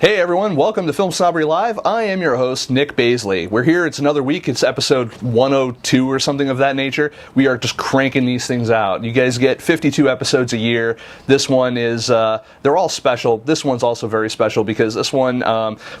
Hey everyone, welcome to FilmSnobbery Live. I am your host, Nick Baisley. We're here, it's another week, it's episode 102 or something of that nature. We are just cranking these things out. You guys get 52 episodes a year. This one is, they're all special. This one's also very special because this one,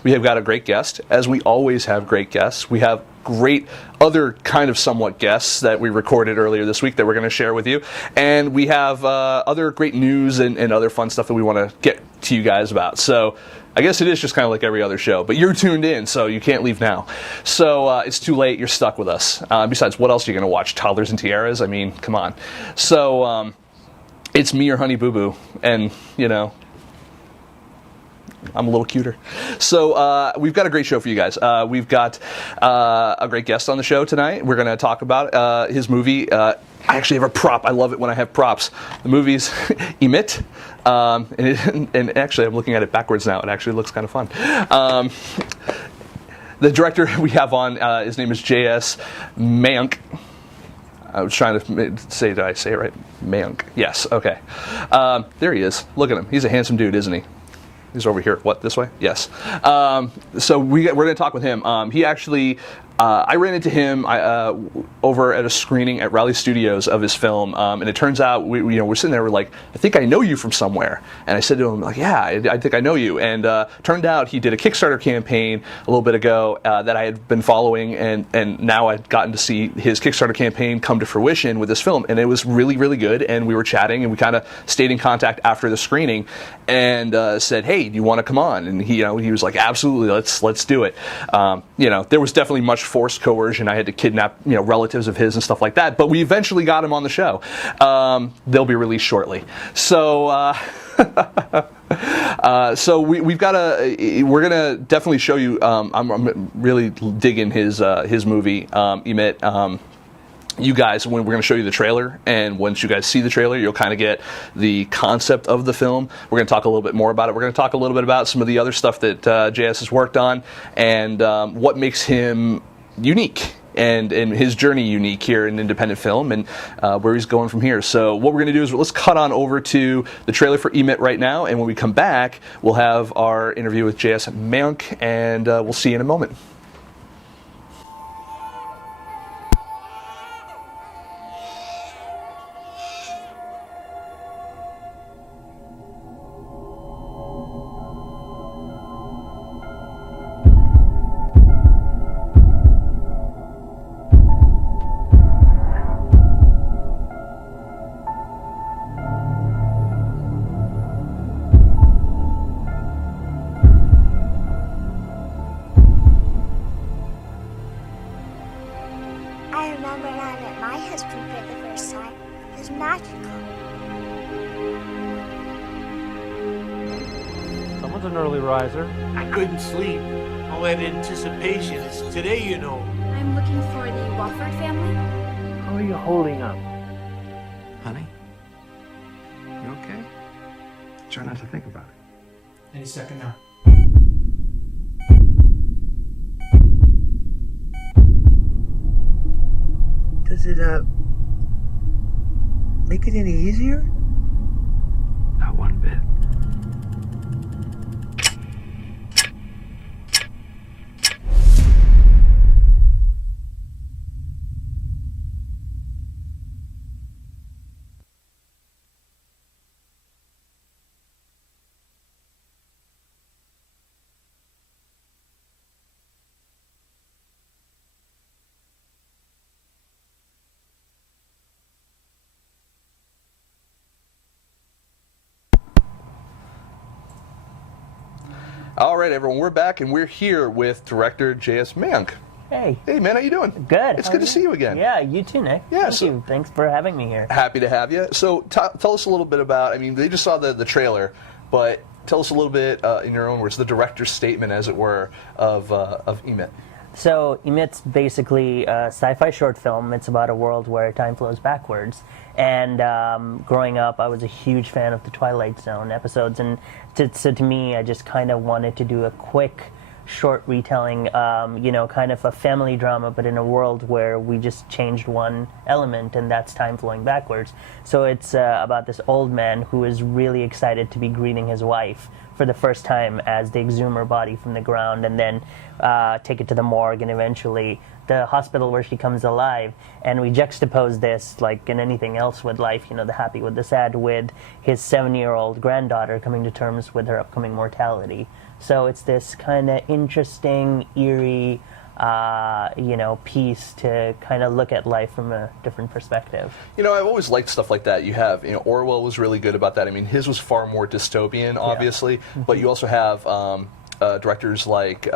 we have got a great guest, as we always have great guests. We have great other kind of somewhat guests that we recorded earlier this week that we're going to share with you. And we have other great news and other fun stuff that we want to get to you guys about. So I guess it is just kind of like every other show, but you're tuned in, so you can't leave now. So it's too late, you're stuck with us. Besides, what else are you going to watch? Toddlers and Tiaras? I mean, come on. So it's me or Honey Boo Boo, and, you know, I'm a little cuter. So we've got a great show for you guys. We've got a great guest on the show tonight. We're going to talk about his movie. I actually have a prop. I love it when I have props. The movie's Emit. And actually, I'm looking at it backwards now. It actually looks kind of fun. The director we have on, his name is J.S. Mayank. I was trying to say, did I say it right? Mayank. Yes, okay. There he is. Look at him. He's a handsome dude, isn't he? He's over here. What, this way? Yes. So we're going to talk with him. He actually, I ran into him over at a screening at Raleigh Studios of his film, and it turns out we're sitting there. We're like, I think I know you from somewhere. And I said to him, like, yeah, I think I know you. And turned out he did a Kickstarter campaign a little bit ago that I had been following, and now I'd gotten to see his Kickstarter campaign come to fruition with this film, and it was really, really good. And we were chatting, and we kind of stayed in contact after the screening, and said, hey, do you want to come on? And he was like, absolutely, let's do it. There was definitely much forced coercion. I had to kidnap relatives of his and stuff like that, but we eventually got him on the show. They'll be released shortly. So so we're gonna definitely show you. I'm really digging his movie, Emit. You guys, when we're going to show you the trailer, and once you guys see the trailer, you'll kind of get the concept of the film. We're going to talk a little bit more about it. We're going to talk a little bit about some of the other stuff that JS has worked on, and what makes him unique, and his journey unique here in independent film, and where he's going from here. So what we're going to do is let's cut on over to the trailer for Emit right now, and when we come back, we'll have our interview with JS Mayank, and we'll see you in a moment. I remember when I met my husband for the first time. It was magical. Someone's an early riser. I couldn't sleep. All that anticipation. It's today, you know. I'm looking for the Wofford family. How are you holding up? Honey? You okay? Try not to think about it. Any second now. Does it, make it any easier? Not one bit. All right, everyone, we're back, and we're here with director J.S. Mayank. Hey. Hey, man, how you doing? Good. It's good to see you again. Yeah, you too, Nick. Yeah, Thank you. Thanks for having me here. Happy to have you. So tell us a little bit about, I mean, they just saw the trailer, but tell us a little bit in your own words, the director's statement, as it were, of Emit. So Emit's basically a sci-fi short film. It's about a world where time flows backwards. And growing up, I was a huge fan of the Twilight Zone episodes, and so to me, I just kind of wanted to do a quick, short retelling, kind of a family drama, but in a world where we just changed one element, and that's time flowing backwards. So it's about this old man who is really excited to be greeting his wife for the first time as they exhume her body from the ground and then take it to the morgue and eventually the hospital where she comes alive. And we juxtapose this, like in anything else with life, you know, the happy with the sad, with his 7-year-old granddaughter coming to terms with her upcoming mortality. So it's this kind of interesting, eerie, you know, piece to kind of look at life from a different perspective. You know, I've always liked stuff like that. You have, you know, Orwell was really good about that. I mean, his was far more dystopian, obviously, but you also have directors like,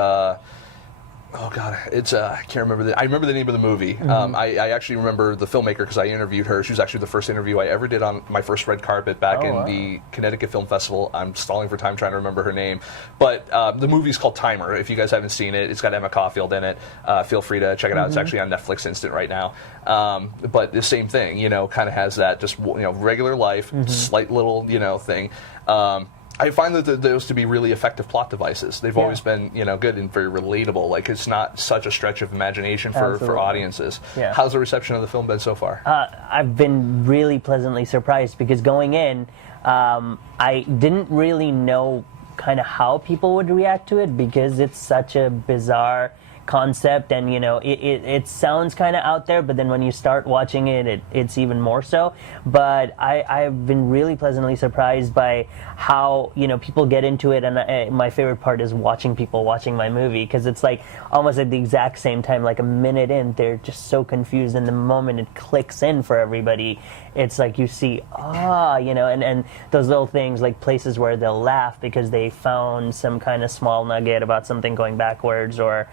oh God, it's I can't remember I remember the name of the movie. I actually remember the filmmaker because I interviewed her. She was actually the first interview I ever did on my first red carpet back in the Connecticut Film Festival. I'm stalling for time trying to remember her name. But the movie's called Timer. If you guys haven't seen it, it's got Emma Caulfield in it. Feel free to check it out. It's actually on Netflix Instant right now. But the same thing, you know, kind of has that just, you know, regular life, slight little, you know, thing. I find that those to be really effective plot devices. They've always been, you know, good and very relatable. Like, it's not such a stretch of imagination for audiences. Yeah. How's the reception of the film been so far? I've been really pleasantly surprised because going in, I didn't really know kind of how people would react to it because it's such a bizarre concept, and you know it sounds kind of out there, but then when you start watching it, it's even more so. But I've been really pleasantly surprised by how, you know, people get into it, and my favorite part is watching people watching my movie, because it's like almost at the exact same time, like a minute in, they're just so confused, and the moment it clicks in for everybody, it's like you see, you know, and those little things like places where they'll laugh because they found some kind of small nugget about something going backwards, or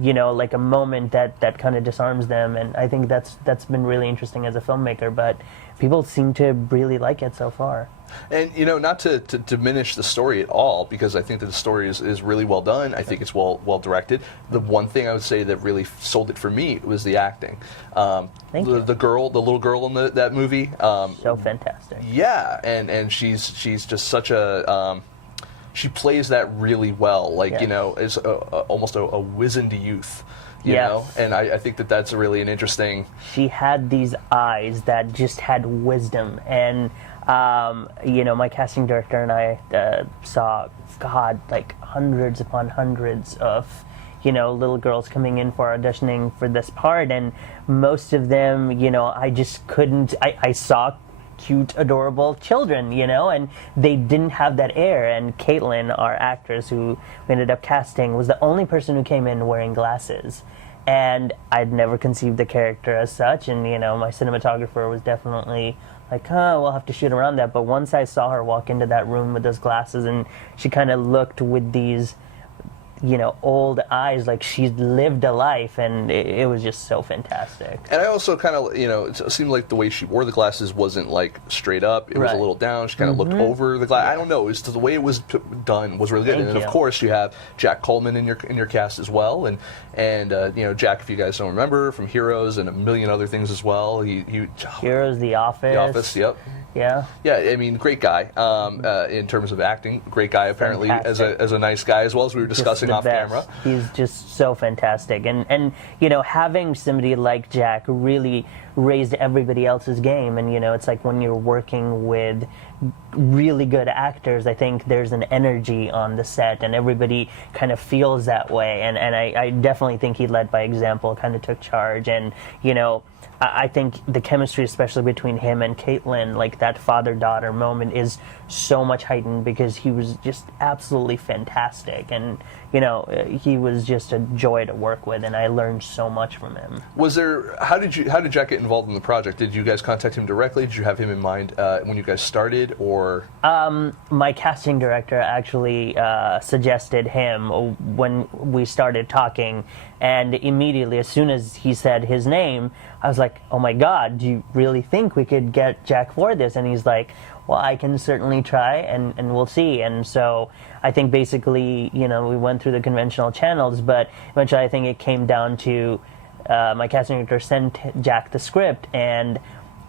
you know, like a moment that kind of disarms them. And I think that's been really interesting as a filmmaker, but people seem to really like it so far. And, you know, not to diminish the story at all, because I think that the story is really well done. I think it's well directed. The one thing I would say that really sold it for me was the acting. The little girl in that movie. So fantastic. Yeah, and she's just such a... she plays that really well. Like, you know, is almost a wizened youth. You know, and I think that's really an interesting... She had these eyes that just had wisdom, and you know, my casting director and I saw, God, like hundreds upon hundreds of, you know, little girls coming in for auditioning for this part, and most of them, you know, I just couldn't, I saw cute, adorable children, you know, and they didn't have that air. And Caitlin, our actress who we ended up casting, was the only person who came in wearing glasses. And I'd never conceived the character as such, and, you know, my cinematographer was definitely like, we'll have to shoot around that. But once I saw her walk into that room with those glasses, and she kind of looked with these, you know, old eyes, like she'd lived a life, and it was just so fantastic. And I also kind of, you know, it seemed like the way she wore the glasses wasn't like straight up. It was a little down. She kind of looked over the glass. I don't know. It was the way it was done was really good. And of course, you have Jack Coleman in your cast as well, and you know, Jack, if you guys don't remember, from Heroes and a million other things as well. Heroes, The Office. The Office, yep. Yeah. Yeah, I mean, great guy. In terms of acting, great guy apparently as a nice guy as well, as we were discussing off camera. He's just so fantastic, and you know, having somebody like Jack really raised everybody else's game. And you know, it's like when you're working with really good actors, I think there's an energy on the set, and everybody kind of feels that way. And I definitely think he led by example, kind of took charge, and you know, I think the chemistry, especially between him and Caitlin, like that father-daughter moment, is so much heightened because he was just absolutely fantastic, and you know, he was just a joy to work with, and I learned so much from him. How did Jack get involved in the project? Did you guys contact him directly? Did you have him in mind when you guys started, or? My casting director actually suggested him when we started talking, and immediately, as soon as he said his name, I was like, oh my God, do you really think we could get Jack for this? And he's like, well, I can certainly try, and we'll see. And so I think basically, you know, we went through the conventional channels, but eventually I think it came down to my casting director sent Jack the script, and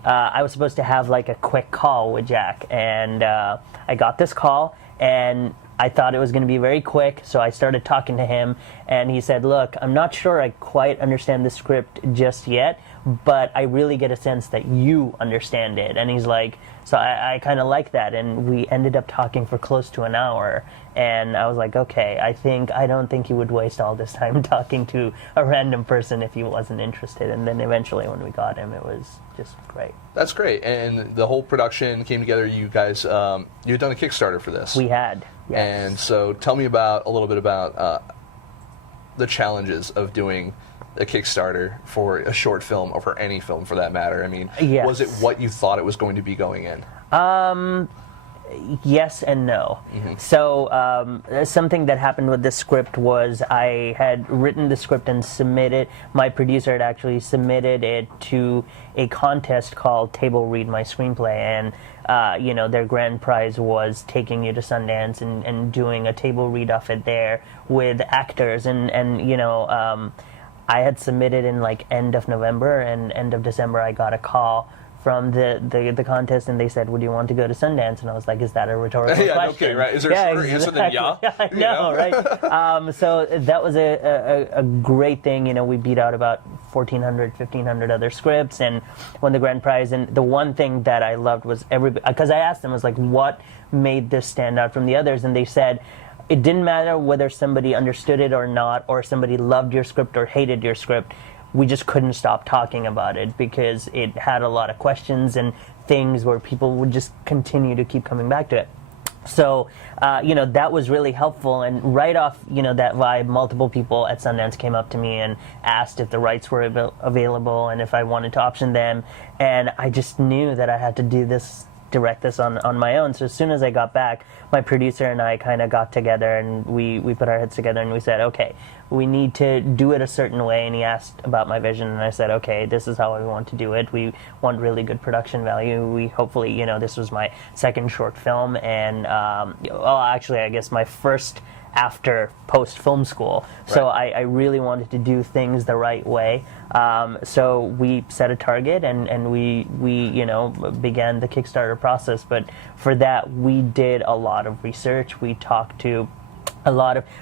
I was supposed to have like a quick call with Jack, and I got this call, and I thought it was going to be very quick, so I started talking to him, and he said, look, I'm not sure I quite understand the script just yet, but I really get a sense that you understand it. And he's like, so I kind of like that. And we ended up talking for close to an hour. And I was like, okay, I don't think he would waste all this time talking to a random person if he wasn't interested. And then eventually when we got him, it was just great. That's great. And the whole production came together. You guys, you had done a Kickstarter for this. We had, yes. And so tell me a little bit about the challenges of doing a Kickstarter for a short film, or for any film for that matter. I mean, Yes. Was it what you thought it was going to be going in? Yes and no. Mm-hmm. So something that happened with the script was I had written the script and submitted. My producer had actually submitted it to a contest called Table Read My Screenplay, and their grand prize was taking you to Sundance and doing a table read of it there with actors, and I had submitted in like end of November, and end of December I got a call from the contest, and they said, would you want to go to Sundance? And I was like, is that a rhetorical question? Okay, right. Is there a shorter answer than yeah? I know, right? So that was a great thing. We beat out about 1,400, 1,500 other scripts, and won the grand prize. And the one thing that I loved was because I asked them, I was like, what made this stand out from the others? And they said, it didn't matter whether somebody understood it or not, or somebody loved your script or hated your script. We just couldn't stop talking about it because it had a lot of questions and things where people would just continue to keep coming back to it. So, that was really helpful. And right off, that vibe, multiple people at Sundance came up to me and asked if the rights were available and if I wanted to option them. And I just knew that I had to direct this on my own. So as soon as I got back, my producer and I kind of got together, and we put our heads together, and we said, okay, we need to do it a certain way. And he asked about my vision, and I said, okay, this is how we want to do it. We want really good production value. We hopefully, this was my second short film, and actually I guess my first after post film school. So I really wanted to do things the right way. So we set a target, and we began the Kickstarter process. But for that, we did a lot of research. We talked to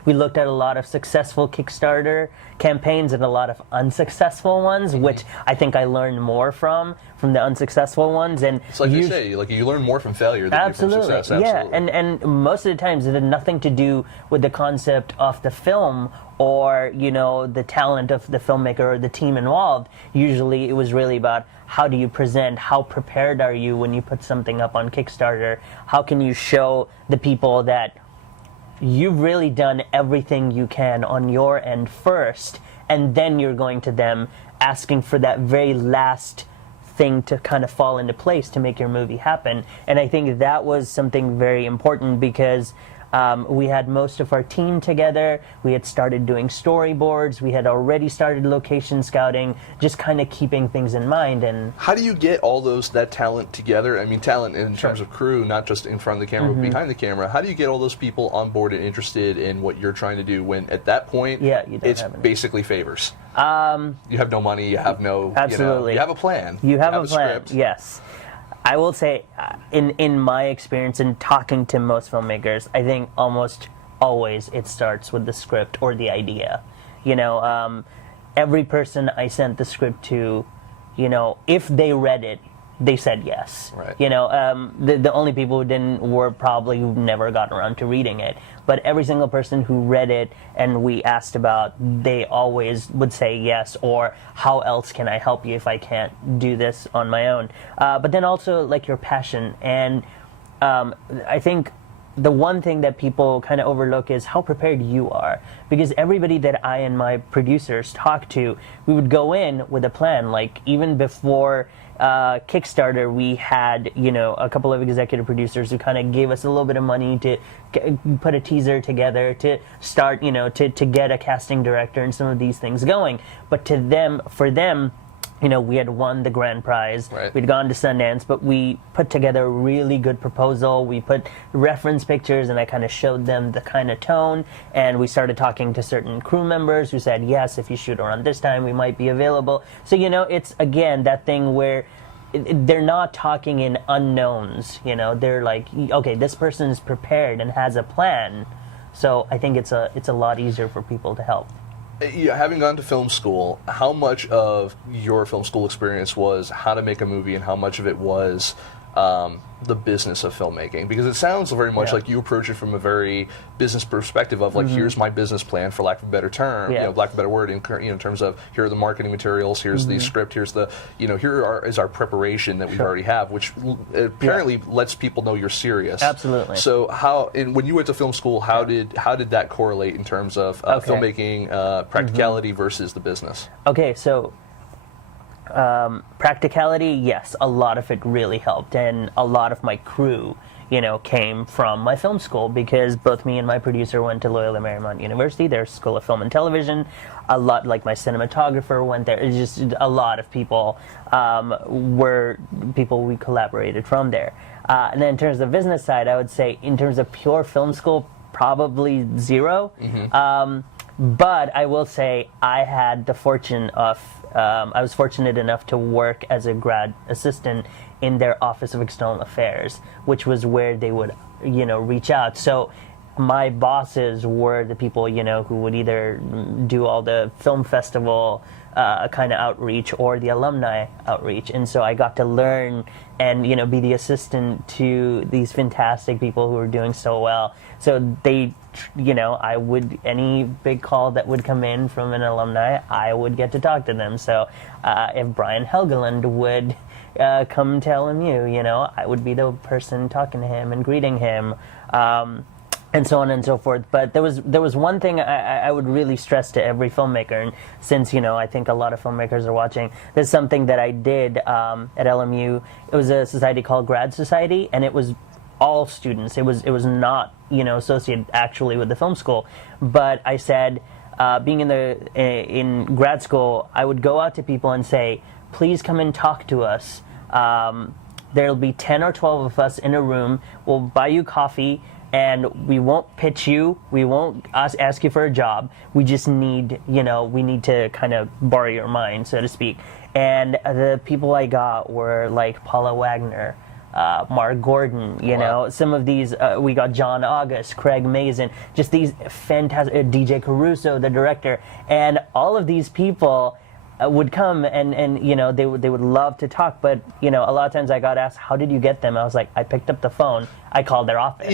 we looked at a lot of successful Kickstarter campaigns and a lot of unsuccessful ones, which I think I learned more from the unsuccessful ones. And it's like you say, you learn more from failure than you from success. Absolutely. Yeah, and most of the times it had nothing to do with the concept of the film or the talent of the filmmaker or the team involved. Usually it was really about how do you present, how prepared are you when you put something up on Kickstarter, how can you show the people that you've really done everything you can on your end first, and then you're going to them asking for that very last thing to kind of fall into place to make your movie happen. And I think that was something very important because we had most of our team together. We had started doing storyboards. We had already started location scouting, just kind of keeping things in mind. And how do you get all that talent together? I mean, talent in terms of crew, not just in front of the camera, but behind the camera. How do you get all those people on board and interested in what you're trying to do when at that point it's basically favors? You have no money, you have no... Absolutely. You have a plan. You have a plan, script. yes. I will say, in my experience in talking to most filmmakers, I think almost always it starts with the script or the idea. Every person I sent the script to, if they read it, they said yes. Right. The only people who didn't were probably who never got around to reading it. But every single person who read it and we asked about, they always would say yes, or how else can I help you if I can't do this on my own? But then also like your passion. And I think the one thing that people kind of overlook is how prepared you are. Because everybody that I and my producers talked to, we would go in with a plan. Like even before Kickstarter, we had a couple of executive producers who kind of gave us a little bit of money to put a teaser together, to start to get a casting director and some of these things going. But for them, we had won the grand prize. Right. We'd gone to Sundance, but we put together a really good proposal. We put reference pictures, and I kind of showed them the kind of tone. And we started talking to certain crew members who said, yes, if you shoot around this time, we might be available. So, it's, again, that thing where they're not talking in unknowns. They're like, okay, this person is prepared and has a plan. So I think it's a lot easier for people to help. having gone to film school, how much of your film school experience was how to make a movie, and how much of it was the business of filmmaking? Because it sounds very much like you approach it from a very business perspective of like, here's my business plan, for lack of a better term, lack of a better word, in terms of here are the marketing materials, here's the script, here's the, is our preparation that we already have, which apparently lets people know you're serious. Absolutely. So when you went to film school, how did that correlate in terms of filmmaking practicality versus the business? Okay, so practicality, yes, a lot of it really helped, and a lot of my crew, came from my film school, because both me and my producer went to Loyola Marymount University, their School of Film and Television. A lot, like my cinematographer went there. It's just a lot of people were people we collaborated from there. And then in terms of the business side, I would say in terms of pure film school, probably zero. But I will say I had the fortune of I was fortunate enough to work as a grad assistant in their Office of External Affairs, which was where they would, reach out. So my bosses were the people, who would either do all the film festival kind of outreach or the alumni outreach. And so I got to learn and, be the assistant to these fantastic people who were doing so well. So they, I would, any big call that would come in from an alumni, I would get to talk to them. So if Brian Helgeland would come to LMU, I would be the person talking to him and greeting him. And so on and so forth. But there was one thing I would really stress to every filmmaker, and since I think a lot of filmmakers are watching, there's something that I did at LMU. It was a society called Grad Society, and it was all students. It was not associated actually with the film school. But I said, being in grad school, I would go out to people and say, please come and talk to us. There'll be 10 or 12 of us in a room. We'll buy you coffee. And we won't pitch you. We won't ask you for a job. We just need, we need to kind of borrow your mind, so to speak. And the people I got were like Paula Wagner, Mark Gordon, some of these, we got John August, Craig Mazin, just these fantastic, DJ Caruso, the director. And all of these people would come and they would love to talk, but a lot of times I got asked, how did you get them? I was like, I picked up the phone, I called their office.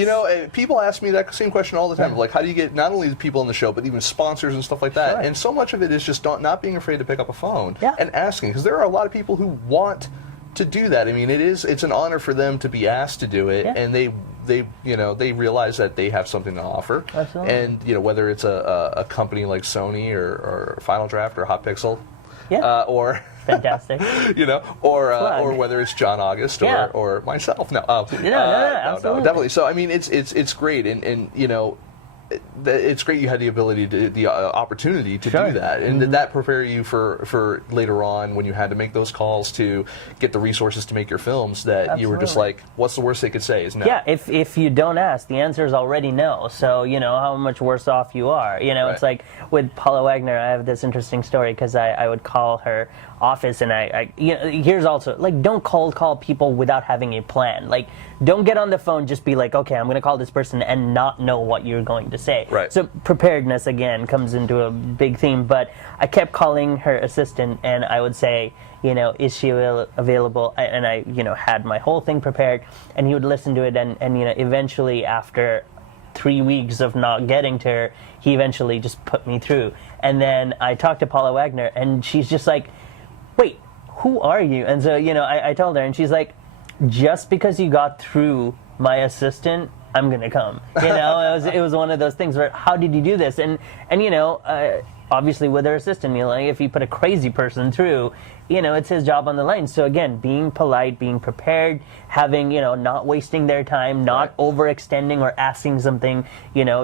People ask me that same question all the time, like, how do you get not only the people on the show, but even sponsors and stuff like that? Sure. And so much of it is just not being afraid to pick up a phone and asking, because there are a lot of people who want to do that. I mean, it's an honor for them to be asked to do it, and they realize that they have something to offer. Absolutely. And whether it's a company like Sony or Final Draft or Hot Pixel. Or fantastic, or whether it's John August or myself. No, absolutely. Definitely. So I mean, it's great, and it's great you had the ability to the opportunity to do that, and did that prepare you for later on when you had to make those calls to get the resources to make your films, that you were just like, what's the worst they could say is no? Yeah, if you don't ask, the answer is already no. So how much worse off you are. It's like with Paula Wagner, I have this interesting story, because I would call her office, and I here's also, like, don't cold call people without having a plan. Like, don't get on the phone just be like, okay, I'm going to call this person and not know what you're going to say. Right. So preparedness again comes into a big theme. But I kept calling her assistant, and I would say, is she available? And I had my whole thing prepared, and he would listen to it, and eventually after 3 weeks of not getting to her, he eventually just put me through. And then I talked to Paula Wagner, and she's just like, wait, who are you? And so I told her, and she's like, just because you got through my assistant, I'm gonna come. It was one of those things where, how did you do this? And obviously with her assistant, if you put a crazy person through, it's his job on the line. So again, being polite, being prepared, having, not wasting their time, not overextending or asking something,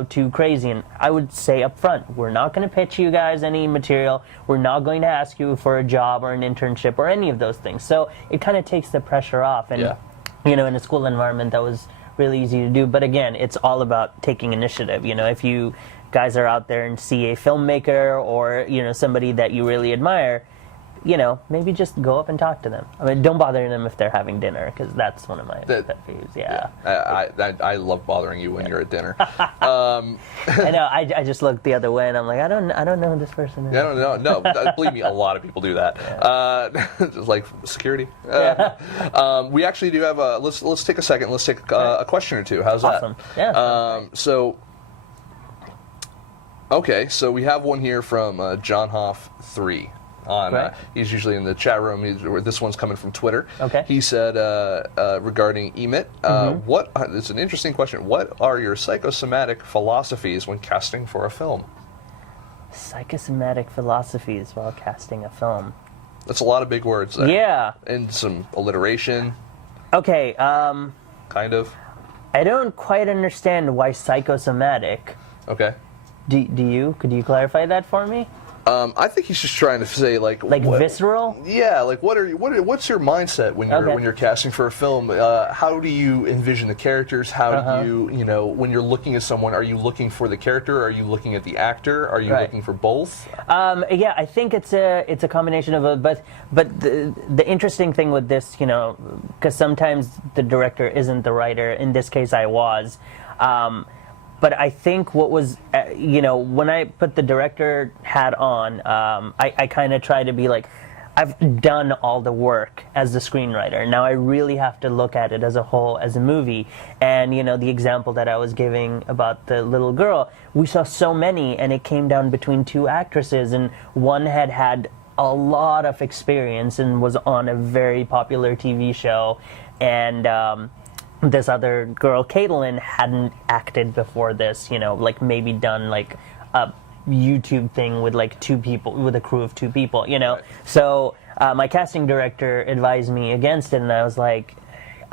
too crazy. And I would say up front, we're not going to pitch you guys any material. We're not going to ask you for a job or an internship or any of those things. So it kind of takes the pressure off. And, in a school environment, that was really easy to do. But again, it's all about taking initiative. If you guys are out there and see a filmmaker or, somebody that you really admire, maybe just go up and talk to them. I mean, don't bother them if they're having dinner, because that's one of my pet peeves. Yeah. I love bothering you when you're at dinner. I know. I just look the other way, and I'm like, I don't know who this person is. I don't know. No, believe me, a lot of people do that. Just like security. We actually do have a. Let's take a second. Let's take a question or two. How's Awesome. that? Yeah. Okay, so we have one here from John Hoff 3. He's usually in the chat room. This one's coming from Twitter. Okay. He said regarding Emmet, it's an interesting question. What are your psychosomatic philosophies when casting for a film? Psychosomatic philosophies while casting a film. That's a lot of big words there. Yeah. And some alliteration. Okay. Kind of. I don't quite understand why psychosomatic. Okay. Do you? Could you clarify that for me? I think he's just trying to say what, visceral. Yeah, like what's your mindset when you're casting for a film? How do you envision the characters? How do you when you're looking at someone? Are you looking for the character? Are you looking at the actor? Are you looking for both? Yeah, I think it's a combination of both. But the interesting thing with this, because sometimes the director isn't the writer. In this case, I was. But I think what was, when I put the director hat on, I kind of try to be like, I've done all the work as the screenwriter. Now I really have to look at it as a whole, as a movie. And, the example that I was giving about the little girl, we saw so many, and it came down between two actresses, and one had a lot of experience and was on a very popular TV show. And, this other girl, Caitlin, hadn't acted before this, maybe done a YouTube thing with two people, with a crew of two people, Right. So my casting director advised me against it, and I was like,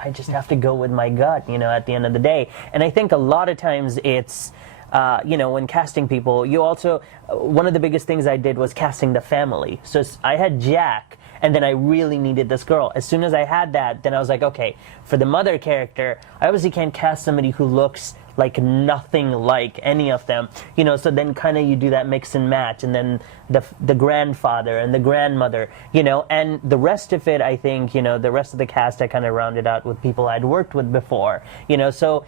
I just have to go with my gut, at the end of the day. And I think a lot of times it's, when casting people, you also, one of the biggest things I did was casting the family. So I had Jack, and then I really needed this girl. As soon as I had that, then I was like, okay, for the mother character, I obviously can't cast somebody who looks like nothing like any of them, so then kind of you do that mix and match, and then the grandfather and the grandmother, and the rest of it, I think, the rest of the cast I kind of rounded out with people I'd worked with before, so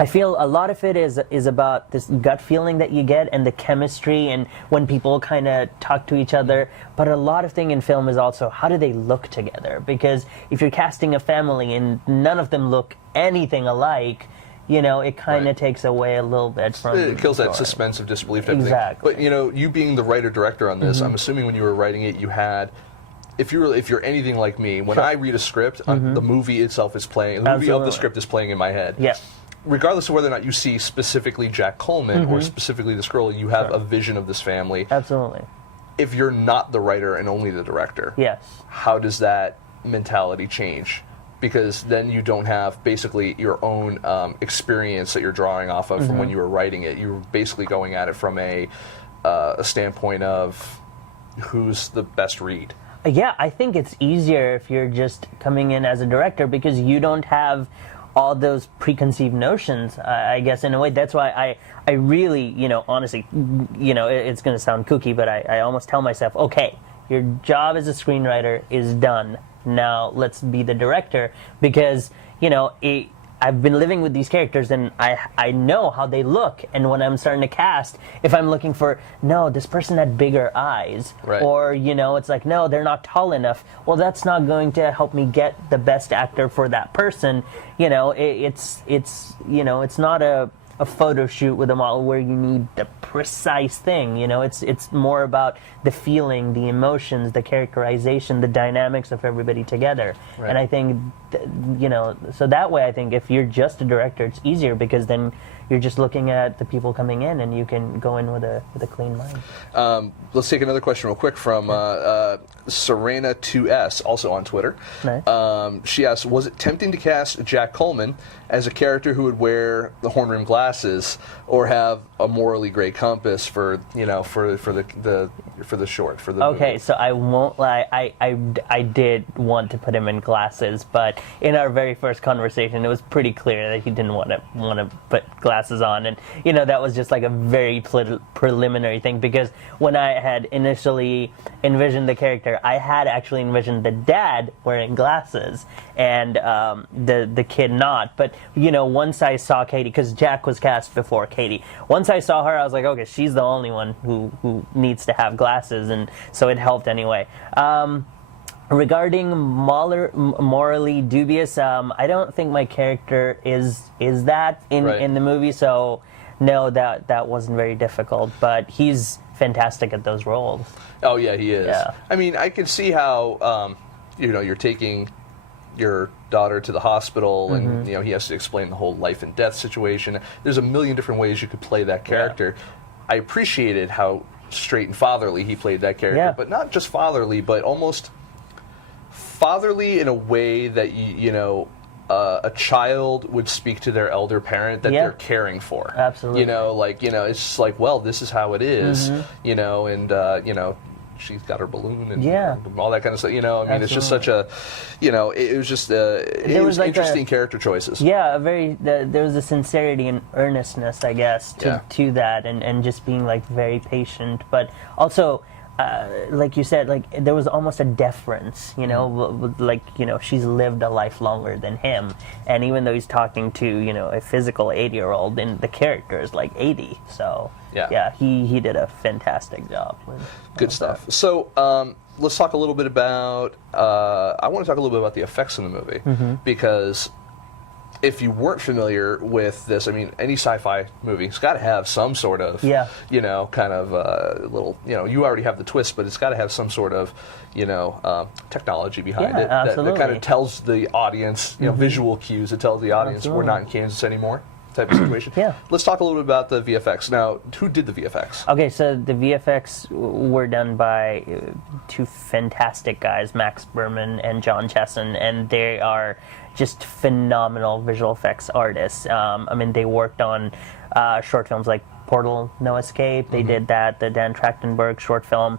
I feel a lot of it is about this gut feeling that you get and the chemistry and when people kind of talk to each other. But a lot of thing in film is also how do they look together? Because if you're casting a family and none of them look anything alike, it kind of takes away a little bit from it kills that story. suspense of disbelief type Exactly. thing. But you being the writer-director on this, I'm assuming when you were writing it, you had. If you're anything like me, when I read a script, the movie itself is playing. The movie of the script is playing in my head. Yeah. Regardless of whether or not you see specifically Jack Coleman or specifically this girl, you have a vision of this family. Absolutely. If you're not the writer and only the director, yes, how does that mentality change? Because then you don't have basically your own experience that you're drawing off of from when you were writing it. You're basically going at it from a standpoint of who's the best read. Yeah, I think it's easier if you're just coming in as a director because you don't have all those preconceived notions, I guess, in a way. That's why I really, honestly, it's going to sound kooky, but I almost tell myself, okay, your job as a screenwriter is done. Now let's be the director because, I've been living with these characters and I know how they look. And when I'm starting to cast, if I'm looking for, no, this person had bigger eyes. Right. Or, it's like, no, they're not tall enough. Well, that's not going to help me get the best actor for that person. It's not a photo shoot with a model where you need the precise thing. It's more about the feeling, the emotions, the characterization, the dynamics of everybody together. Right. And I think, so that way I think if you're just a director, it's easier because then you're just looking at the people coming in and you can go in with a clean mind. Let's take another question real quick from Serena2S, also on Twitter. Nice. She asks, was it tempting to cast Jack Coleman as a character who would wear the horn rimmed glasses glasses or have a morally gray compass for the short for the Okay, movie? so I won't lie. I did want to put him in glasses, but in our very first conversation, it was pretty clear that he didn't want to put glasses on, and that was just like a very preliminary thing, because when I had initially envisioned the character, I had actually envisioned the dad wearing glasses and the kid not. But once I saw Katie, because Jack was cast before Katie, once I saw her, I was like, okay, she's the only one who needs to have glasses, and so it helped anyway. Regarding morally dubious, I don't think my character is that in the movie, so no, that wasn't very difficult, but he's fantastic at those roles. Oh yeah, he is. Yeah. I mean, I can see how you're taking your daughter to the hospital, and he has to explain the whole life and death situation. There's a million different ways you could play that character. Yeah. I appreciated how straight and fatherly he played that character, but not just fatherly, but almost fatherly in a way that a child would speak to their elder parent that they're caring for. Absolutely. It's just like, well, this is how it is, and she's got her balloon and all that kind of stuff. I mean, Absolutely. It's just such a, it was just it was like interesting character choices. Yeah, there was a sincerity and earnestness, I guess, to that, and just being like very patient, but also. Like you said, like there was almost a deference, she's lived a life longer than him, and even though he's talking to a physical 80-year-old, and the character is like 80, so he did a fantastic job. Good stuff. That. So let's talk a little bit about. I want to talk a little bit about the effects in the movie because. If you weren't familiar with this, I mean, any sci-fi movie's got to have some sort of, kind of little, you already have the twist, but it's got to have some sort of, technology behind it that kind of tells the audience, visual cues that tells the audience we're not in Kansas anymore. Type of situation. Let's talk a little bit about the VFX. Now, who did the VFX? Okay, so the VFX were done by two fantastic guys, Max Berman and John Chesson, and they are just phenomenal visual effects artists. I mean, they worked on short films like Portal, No Escape. They did that, the Dan Trachtenberg short film.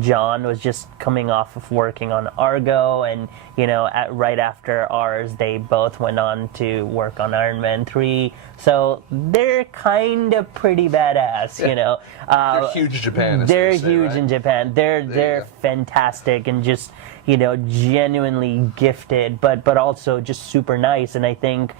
John was just coming off of working on Argo, and right after ours, they both went on to work on Iron Man 3. So they're kind of pretty badass, They're huge in Japan. They're huge in Japan. They're fantastic and just genuinely gifted, but also just super nice. And I think.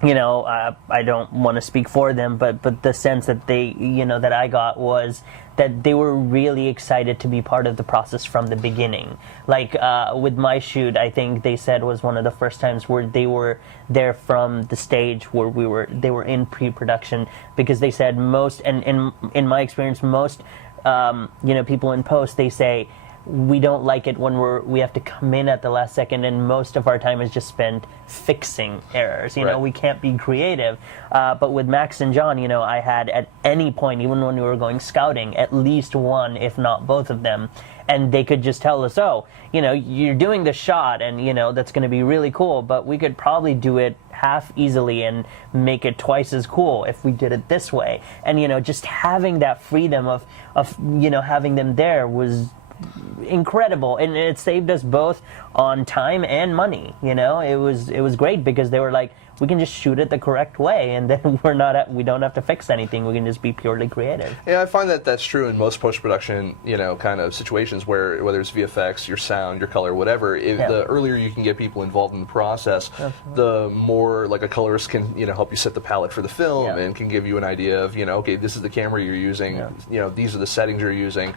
I don't want to speak for them, but the sense that they, that I got was that they were really excited to be part of the process from the beginning. Like with my shoot, I think they said was one of the first times where they were there from the stage where they were in pre-production, because they said most, and in my experience, most, people in post, they say, we don't like it when we have to come in at the last second, and most of our time is just spent fixing errors. We can't be creative. But with Max and John, I had at any point, even when we were going scouting, at least one, if not both of them, and they could just tell us, you're doing the shot, and that's going to be really cool, but we could probably do it half easily and make it twice as cool if we did it this way. And just having that freedom of having them there was incredible, and it saved us both on time and money. It was great, because they were like, we can just shoot it the correct way, and then we don't have to fix anything. We can just be purely creative. Yeah, I find that that's true in most post-production, kind of situations where whether it's VFX, your sound, your color, whatever. The earlier you can get people involved in the process, the more like a colorist can help you set the palette for the film and can give you an idea of okay, this is the camera you're using. These are the settings you're using.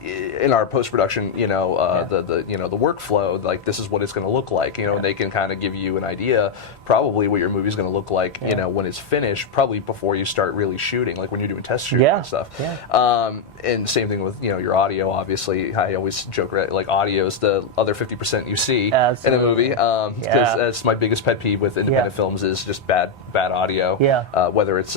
In our post-production, the workflow, like this is what it's going to look like, and they can kind of give you an idea, probably what your movie's going to look like, when it's finished, probably before you start really shooting, like when you're doing test shooting and stuff. And same thing with your audio. Obviously, I always joke, like audio is the other 50% you see in a movie, because that's my biggest pet peeve with independent films is just bad audio. Whether it's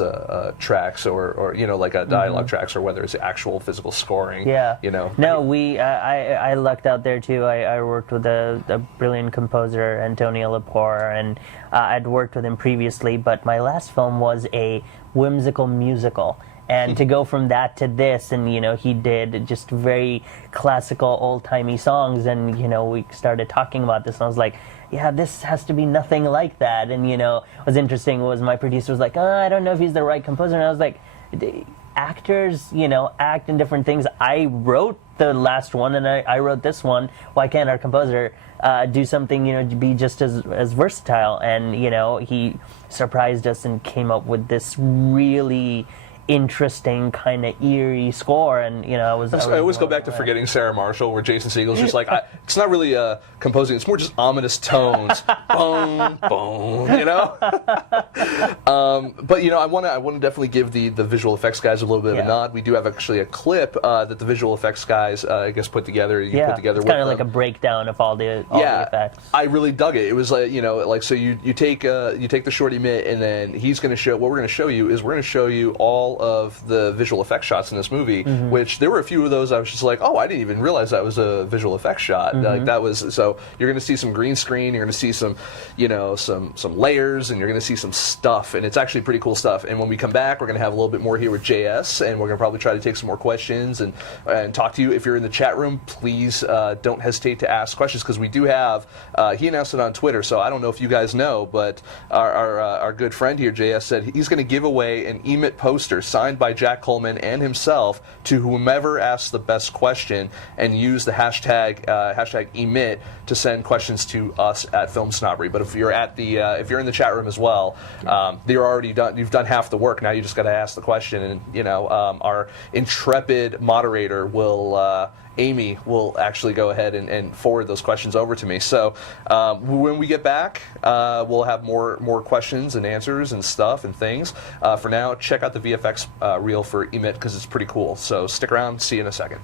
tracks or like a dialogue tracks, or whether it's actual physical scoring. know. No, I lucked out there too. I worked with a brilliant composer, Antonio Lepore, and I'd worked with him previously, but my last film was a whimsical musical. And to go from that to this, and he did just very classical, old-timey songs, and we started talking about this, and I was like, yeah, this has to be nothing like that. And what was interesting was my producer was like, I don't know if he's the right composer, and I was like, actors, act in different things. I wrote the last one, and I wrote this one. Why can't our composer do something, to be just as versatile? And he surprised us and came up with this really interesting, kind of eerie score, and I always go back to Forgetting Sarah Marshall, where Jason Segel's just like, it's not really composing; it's more just ominous tones, boom, boom, But I want to definitely give the visual effects guys a little bit of a nod. We do have actually a clip that the visual effects guys, I guess, put together. Put together it's with kind of like a breakdown of all the effects. I really dug it. It was like so you take the short emit, and then he's going to show what we're going to show you is we're going to show you all of the visual effects shots in this movie, which there were a few of those I was just like, oh, I didn't even realize that was a visual effects shot. Like that was, so you're going to see some green screen, you're going to see some, some layers, and you're going to see some stuff, and it's actually pretty cool stuff. And when we come back, we're going to have a little bit more here with JS, and we're going to probably try to take some more questions and talk to you. If you're in the chat room, please don't hesitate to ask questions, because we do have, he announced it on Twitter, so I don't know if you guys know, but our good friend here, JS, said he's going to give away an emit poster signed by Jack Coleman and himself to whomever asks the best question, and use the hashtag emit to send questions to us at FilmSnobbery. But if you're at the if you're in the chat room as well, you're already done. You've done half the work. Now you just got to ask the question, and our intrepid moderator will. Amy will actually go ahead and forward those questions over to me. So when we get back, we'll have more questions and answers and stuff and things. For now, check out the VFX reel for emit, because it's pretty cool. So stick around. See you in a second.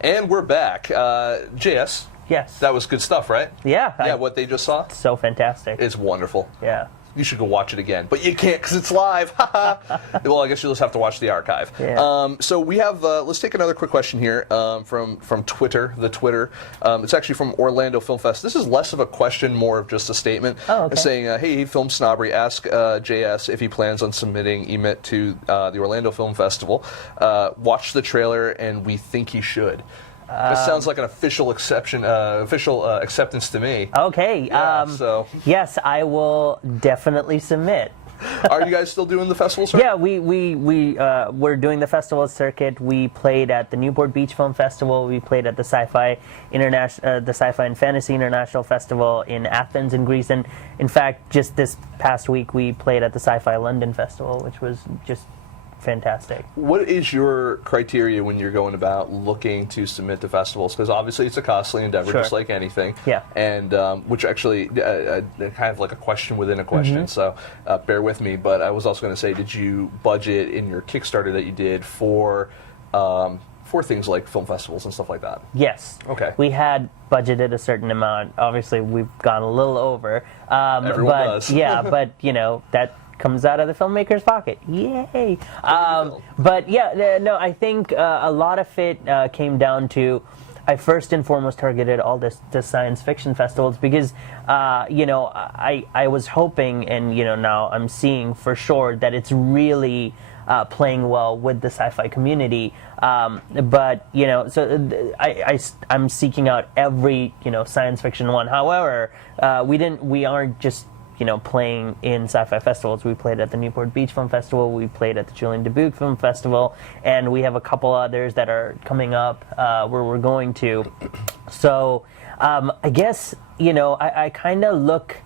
And we're back. JS. Yes. That was good stuff, right? Yeah. Yeah, what they just saw? So fantastic. It's wonderful. Yeah. you should go watch it again. But you can't because it's live. Well, I guess you'll just have to watch the archive. Yeah. So we have, let's take another quick question here from Twitter, the Twitter. It's actually from Orlando Film Fest. This is less of a question, more of just a statement. Oh, okay. Saying, hey, Film Snobbery, ask JS if he plans on submitting EMIT to the Orlando Film Festival. Watch the trailer, and we think he should. This sounds like an official acceptance to me. Okay. Yeah, so. Yes, I will definitely submit. Are you guys still doing the festival circuit? Yeah, we're doing the festival circuit. We played at the Newport Beach Film Festival. We played at the Sci-Fi and Fantasy International Festival in Athens, in Greece. And in fact, just this past week, we played at the Sci-Fi London Festival, which was just fantastic. What is your criteria when you're going about looking to submit to festivals? Because obviously it's a costly endeavor, Sure. just like anything. Yeah. And which actually, kind of like a question within a question, so bear with me. But I was also going to say, did you budget in your Kickstarter that you did for things like film festivals and stuff like that? Yes. Okay. We had budgeted a certain amount. Obviously, we've gone a little over. Everyone but, does. Yeah, but, that comes out of the filmmaker's pocket. Yay! But yeah, no, I think a lot of it came down to, I first and foremost targeted all the science fiction festivals because, I was hoping, and now I'm seeing for sure that it's really playing well with the sci-fi community. But I'm seeking out every science fiction one. However, we aren't just playing in sci-fi festivals. We played at the Newport Beach Film Festival, we played at the Julian Dubuque Film Festival, and we have a couple others that are coming up where we're going to. So I guess, I kind of look,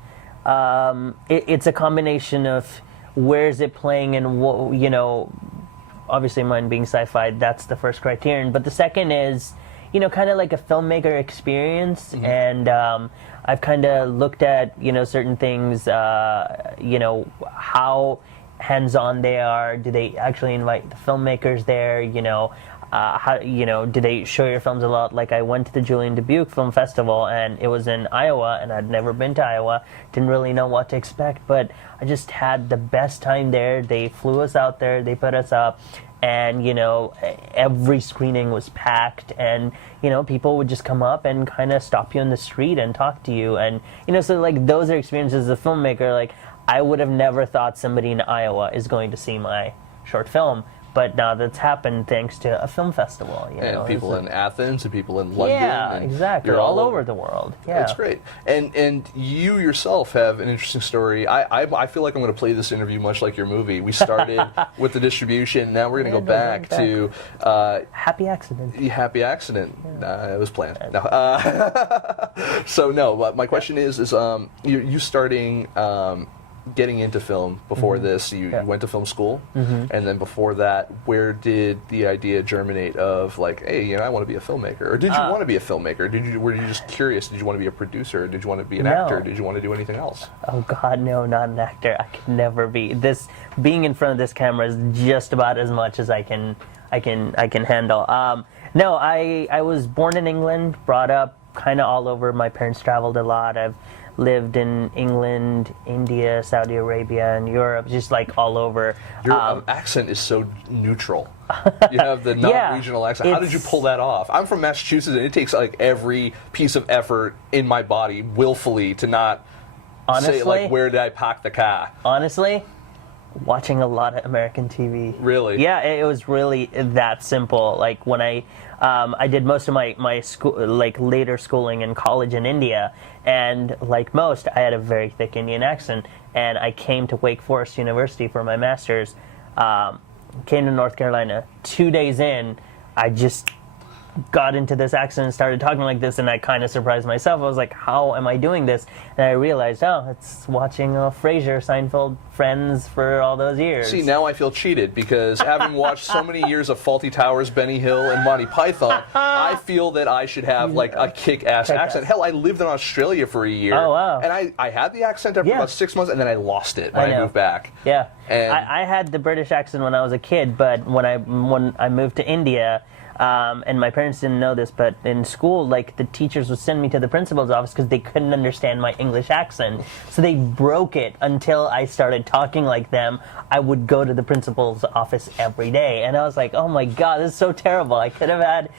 it's a combination of where is it playing and what, obviously mine being sci-fi, that's the first criterion, but the second is, kind of like a filmmaker experience, and I've kind of looked at, certain things, how hands-on they are. Do they actually invite the filmmakers there? How, do they show your films a lot? Like I went to the Julian Dubuque Film Festival, and it was in Iowa, and I'd never been to Iowa. Didn't really know what to expect, but I just had the best time there. They flew us out there. They put us up. And, every screening was packed, and, people would just come up and kind of stop you in the street and talk to you. And, so, like, those are experiences as a filmmaker. Like, I would have never thought somebody in Iowa is going to see my short film. But now that's happened thanks to a film festival. And people in Athens and people in London. Yeah, and exactly. You're all over the world. Yeah. It's great. And you yourself have an interesting story. I feel like I'm going to play this interview much like your movie. We started with the distribution. Now we're going to go back to... Happy Accident. Happy Accident. Yeah. It was planned. No. So, no, but my question is you starting... getting into film before this, you went to film school, and then before that, where did the idea germinate of like, hey, I want to be a filmmaker? Or did you want to be a filmmaker? Were you just curious? Did you want to be a producer? Did you want to be an actor? Did you want to do anything else? Oh God, no, not an actor. I could never be. Being in front of this camera is just about as much as I can handle. No, I was born in England, brought up kind of all over. My parents traveled a lot. I've lived in England, India, Saudi Arabia, and Europe, just like all over. Your accent is so neutral. You have the non-regional accent. How did you pull that off? I'm from Massachusetts, and it takes like every piece of effort in my body willfully to not say like, where did I park the car? Honestly, watching a lot of American TV. Really? Yeah, it was really that simple. Like when I did most of my school, like later schooling in college in India, and like most, I had a very thick Indian accent. And I came to Wake Forest University for my master's. Came to North Carolina. 2 days in, I just got into this accent and started talking like this, and I kind of surprised myself. I was like, how am I doing this? And I realized, it's watching Frasier, Seinfeld, Friends for all those years. See, now I feel cheated because having watched so many years of Fawlty Towers, Benny Hill, and Monty Python, I feel that I should have like a kick-ass accent. Hell, I lived in Australia for a year. Oh, wow. And I had the accent after about 6 months, and then I lost it when I moved back. Yeah. And I had the British accent when I was a kid, but when I moved to India, And my parents didn't know this, but in school, like, the teachers would send me to the principal's office because they couldn't understand my English accent. So they broke it until I started talking like them. I would go to the principal's office every day. And I was like, oh my God, this is so terrible. I could have had,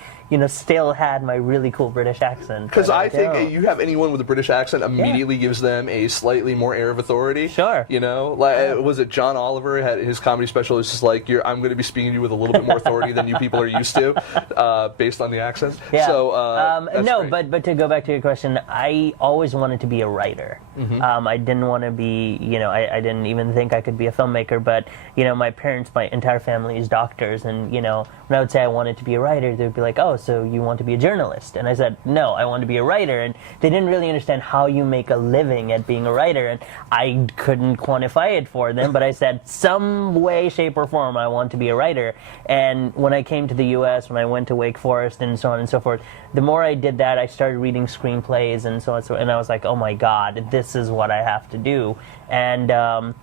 still had my really cool British accent. Because I think don't. you have anyone with a British accent immediately gives them a slightly more air of authority. Sure. Was it John Oliver had his comedy special? It's just like, I'm going to be speaking to you with a little bit more authority than you people are used to, based on the accent. Yeah. So that's no, great. but to go back to your question, I always wanted to be a writer. I didn't want to be, I didn't even think I could be a filmmaker. But my parents, my entire family is doctors, and when I would say I wanted to be a writer, they'd be like, oh, so you want to be a journalist? And I said, no, I want to be a writer. And they didn't really understand how you make a living at being a writer, and I couldn't quantify it for them, but I said, some way, shape, or form, I want to be a writer. And when I came to the U.S., when I went to Wake Forest and so on and so forth, the more I did that, I started reading screenplays and so on, and I was like, oh my God, this is what I have to do. And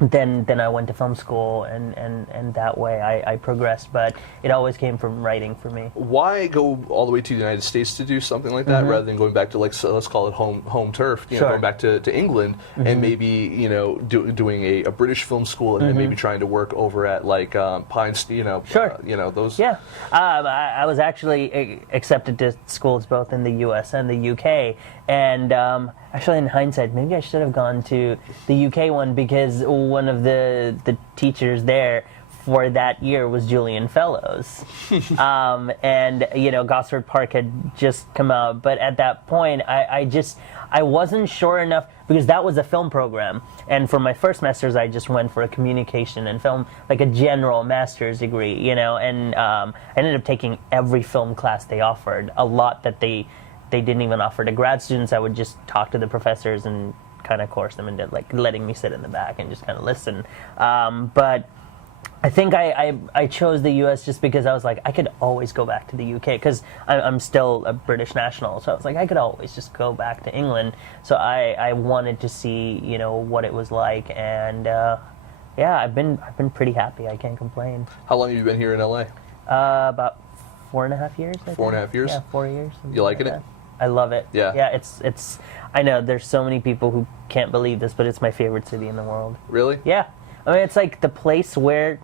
then I went to film school, and that way I progressed, but it always came from writing for me. Why go all the way to the United States to do something like that rather than going back to, like, so let's call it home turf, Sure. going back to England and maybe, doing a British film school and then maybe trying to work over at, like, Pines, Sure. Those. Yeah, I was actually accepted to schools both in the U.S. and the U.K., and actually, in hindsight, maybe I should have gone to the UK one, because one of the teachers there for that year was Julian Fellows. And, Gosford Park had just come out. But at that point, I wasn't sure enough, because that was a film program. And for my first master's, I just went for a communication and film, like a general master's degree, and I ended up taking every film class they offered, a lot that they didn't even offer to grad students. I would just talk to the professors and kind of course them into, like, letting me sit in the back and just kind of listen. But I think I chose the U.S. just because I was like, I could always go back to the U.K. because I'm still a British national. So I was like, I could always just go back to England. So I wanted to see, what it was like. And yeah, I've been pretty happy. I can't complain. How long have you been here in L.A.? About 4.5 years. I think. 4.5 years? Yeah, 4 years. You liking it? I love it. Yeah. Yeah, it's. I know there's so many people who can't believe this, but it's my favorite city in the world. Really? Yeah. I mean, it's like the place where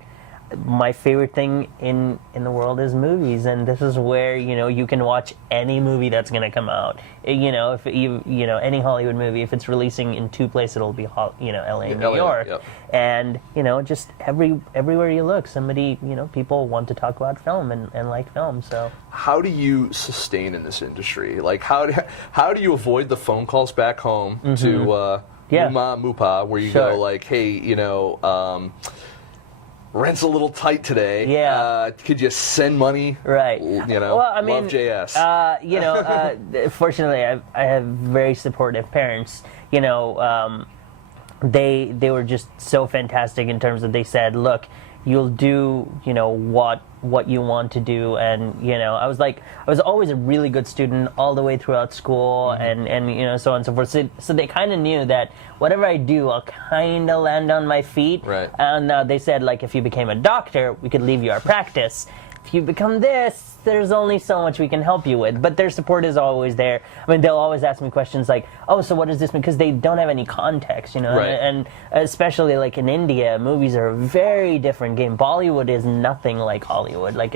my favorite thing in the world is movies, and this is where you can watch any movie that's going to come out. If any Hollywood movie, if it's releasing in two places, it'll be LA and New York. Yep. And just everywhere you look, somebody people want to talk about film and like film. So how do you sustain in this industry? Like, how do you avoid the phone calls back home to Muma Mupa, where you Sure. go like, hey, rent's a little tight today. Yeah. Could you send money? Right. Well, I mean, love JS. Fortunately, I have very supportive parents. They were just so fantastic in terms of, they said, look, you'll do what you want to do. And I was always a really good student all the way throughout school, and so on and so forth. So they kind of knew that whatever I do, I'll kind of land on my feet. Right. And they said, like, if you became a doctor, we could leave you our practice. If you become this, there's only so much we can help you with. But their support is always there. I mean, they'll always ask me questions like, oh, so what does this mean? Because they don't have any context, Right. And especially, like, in India, movies are a very different game. Bollywood is nothing like Hollywood. Like,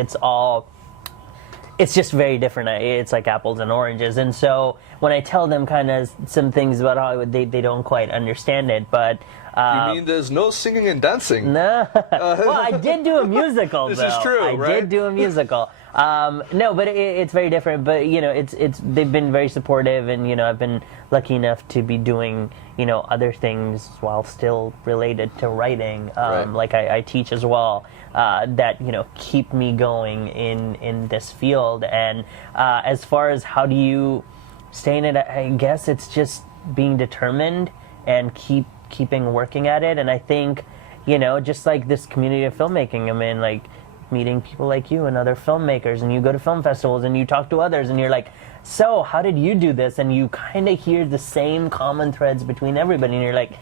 it's just very different. It's like apples and oranges. And so when I tell them kind of some things about Hollywood, they don't quite understand it. But you mean there's no singing and dancing? no. Well, I did do a musical, This though. is true, right? I did do a musical. No, but it's very different. But they've been very supportive, and I've been lucky enough to be doing other things while still related to writing. Right. Like I teach as well. That keep me going in this field. And as far as how do you stay in it, I guess it's just being determined and keeping working at it. And I think just like this community of filmmaking, I mean, like meeting people like you and other filmmakers, and you go to film festivals and you talk to others and you're like, so how did you do this? And you kind of hear the same common threads between everybody, and you're like,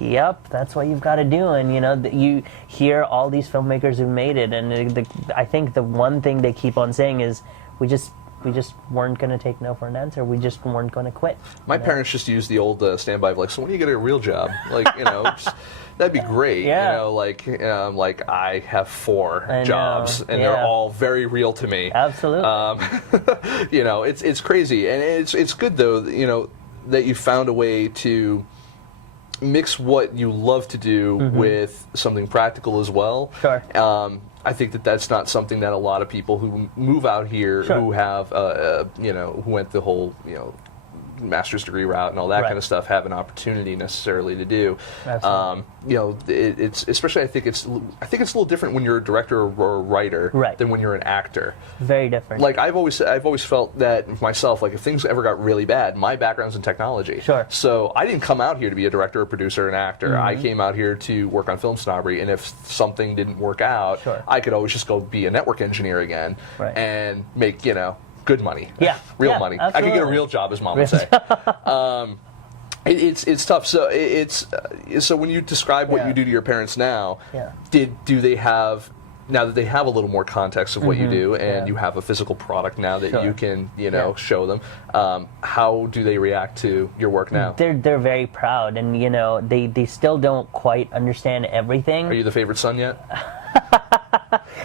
Yep, that's what you've got to do. And, you hear all these filmmakers who made it, and I think the one thing they keep on saying is, we just weren't going to take no for an answer. We just weren't going to quit. My parents just used the old standby of like, so when do you get a real job? Like, that'd be great. Yeah. Like I have 4 jobs, and yeah. they're all very real to me. Absolutely. It's crazy, and it's good though. That you found a way to mix what you love to do with something practical as well. Sure. I think that's not something that a lot of people who move out here who have, who went the whole, master's degree route and all that kind of stuff have an opportunity necessarily to do. It's especially I think it's a little different when you're a director or a writer than when you're an actor. Very different. Like I've always felt that myself. Like if things ever got really bad, my background's in technology. Sure. So I didn't come out here to be a director, or producer, or an actor. I came out here to work on FilmSnobbery, and if something didn't work out, I could always just go be a network engineer again and make good money. Yeah. Real money. Absolutely. I could get a real job, as Mom would say. It's tough. So so when you describe what you do to your parents now, do they have, now that they have a little more context of what you do, and you have a physical product now that you can show them, how do they react to your work now? They're very proud, and they still don't quite understand everything. Are you the favorite son yet?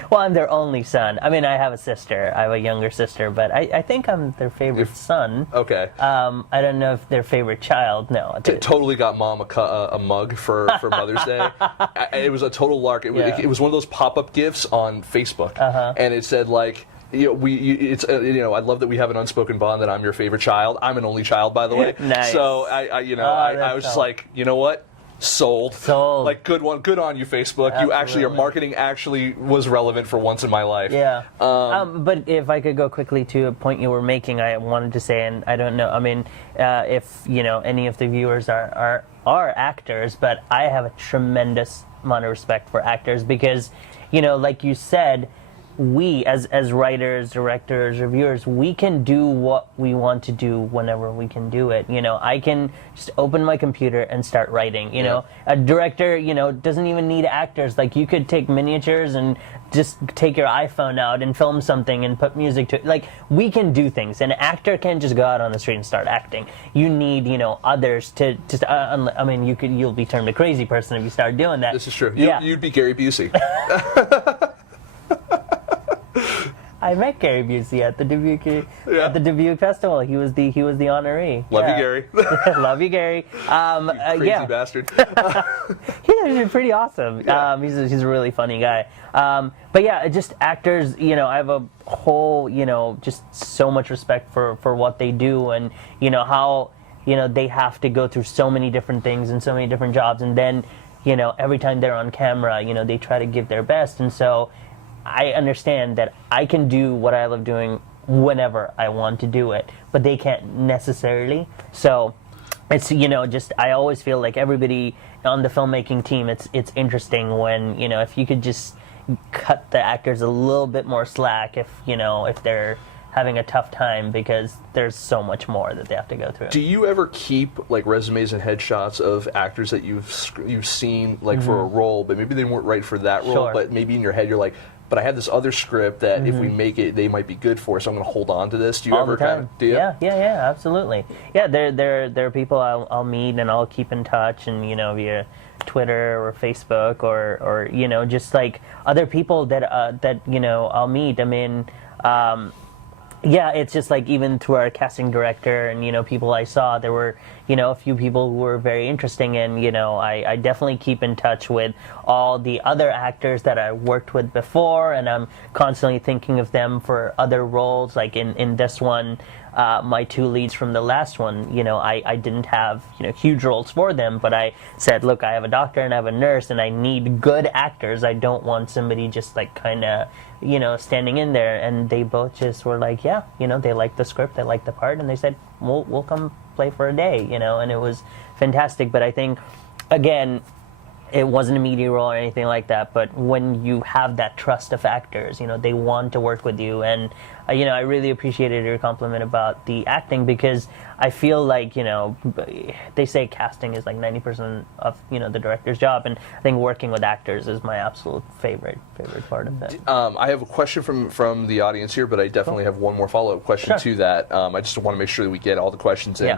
Well, I'm their only son. I mean, I have a sister. I have a younger sister, but I think I'm their favorite son. Okay. I don't know if their favorite child. No. Totally got Mom a mug for Mother's Day. It was a total lark. It was one of those pop-up gifts on Facebook, and it said like, I love that we have an unspoken bond, that I'm your favorite child. I'm an only child, by the way. Nice. So I was just like, you know what? Sold. Like, good on you, Facebook. Absolutely. You actually, your marketing actually was relevant for once in my life. Yeah. But if I could go quickly to a point you were making, I wanted to say, and I don't know, I mean, if any of the viewers are actors, but I have a tremendous amount of respect for actors because, like you said, we as writers, directors, reviewers, we can do what we want to do whenever we can do it. I can just open my computer and start writing. A director, doesn't even need actors. Like, you could take miniatures and just take your iPhone out and film something and put music to it. Like, we can do things. An actor can't just go out on the street and start acting. You need, others to just. I mean, you'll be termed a crazy person if you start doing that. This is true. You'd be Gary Busey. I met Gary Busey at the Dubuque Festival. He was the honoree. Love you, Gary. Love you, Gary. Crazy bastard. He's pretty awesome. Yeah. He's a really funny guy. But yeah, just actors. I have a whole just so much respect for what they do, and how they have to go through so many different things and so many different jobs, and then every time they're on camera, they try to give their best, and so. I understand that I can do what I love doing whenever I want to do it, but they can't necessarily. So it's, just, I always feel like everybody on the filmmaking team, it's interesting when, if you could just cut the actors a little bit more slack if they're having a tough time, because there's so much more that they have to go through. Do you ever keep like resumes and headshots of actors that you've seen like for a role, but maybe they weren't right for that role, but maybe in your head you're like, but I had this other script that if we make it, they might be good for, so I'm going to hold on to this. Do you ever kind of do you? Yeah, absolutely. Yeah, there are people I'll meet and I'll keep in touch, and via Twitter or Facebook or just like other people that I'll meet. I mean. Yeah, it's just like even to our casting director and, people I saw, there were, a few people who were very interesting, and, I definitely keep in touch with all the other actors that I worked with before, and I'm constantly thinking of them for other roles, like in this one. My 2 leads from the last one, I didn't have, huge roles for them, but I said, look, I have a doctor and I have a nurse, and I need good actors. I don't want somebody just like kind of, standing in there. And they both just were like, yeah, they liked the script, they liked the part, and they said, we'll come play for a day, and it was fantastic. But I think, again, it wasn't a media role or anything like that, but when you have that trust of actors, they want to work with you. And I really appreciated your compliment about the acting, because I feel like they say casting is like 90% of the director's job, and I think working with actors is my absolute favorite part of it. I have a question from the audience here, but I definitely have one more follow-up question to that. I just want to make sure that we get all the questions in.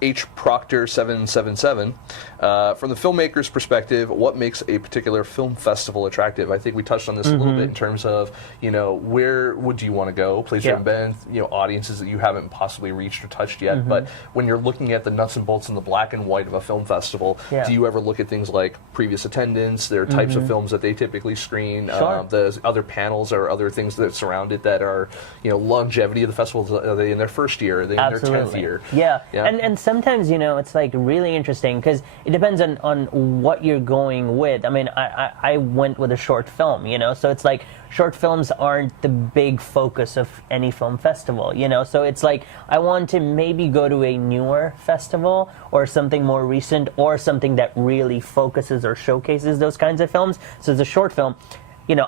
H. Proctor 777, from the filmmaker's perspective, what makes a particular film festival attractive? I think we touched on this a little bit in terms of where would you want to go, places you haven't been, audiences that you haven't possibly reached or touched yet. But when you're looking at the nuts and bolts and the black and white of a film festival, do you ever look at things like previous attendance, their types of films that they typically screen, the other panels or other things that surround it that are longevity of the festival? Are they in their first year? Are they in their 10th year? And sometimes it's like really interesting, because it depends on what you're going with. I mean, I went with a short film, so it's like short films aren't the big focus of any film festival, so it's like I want to maybe go to a newer festival or something more recent or something that really focuses or showcases those kinds of films. So as a short film,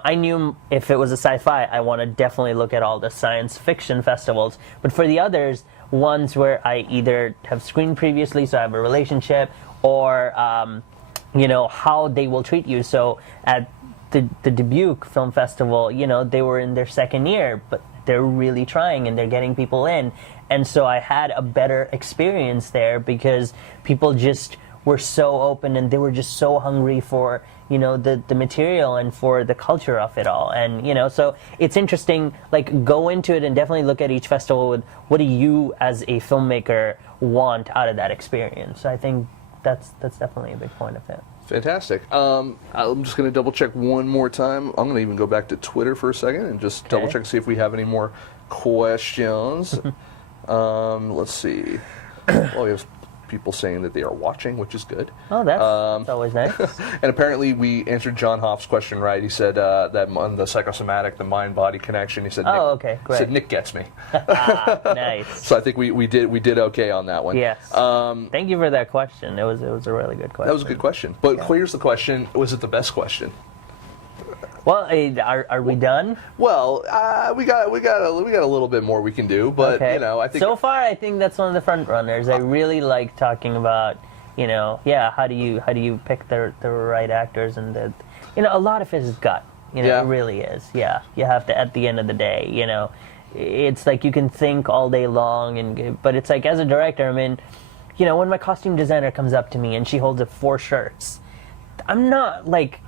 I knew if it was a sci-fi, I want to definitely look at all the science fiction festivals. But for the others, ones where I either have screened previously, so I have a relationship, or how they will treat you. So at the Dubuque Film Festival, they were in their second year, but they're really trying and they're getting people in. And so I had a better experience there, because people just were so open and they were just so hungry for the material and for the culture of it all. And so it's interesting, like, go into it and definitely look at each festival with what do you as a filmmaker want out of that experience. So I think that's definitely a big point of it. Fantastic. I'm just going to double check one more time. I'm going to even go back to Twitter for a second and just double check to see if we have any more questions. Let's see. Well, we have people saying that they are watching, which is good. Oh, that's always nice. And apparently we answered John Hoff's question right. He said that on the psychosomatic, the mind-body connection, he said, okay, great. Said Nick gets me. Nice. So I think we did okay on that one. Yes. Thank you for that question. It was a really good question. That was a good question. But here's the question: was it the best question? Well, are we done? Well, we got a little bit more we can do, but I think so far I think that's one of the front runners. I really like talking about how do you pick the right actors, and a lot of it is gut. It really is. Yeah, you have to, at the end of the day, it's like you can think all day long, but it's like, as a director, I mean, when my costume designer comes up to me and she holds up 4 shirts, I'm not like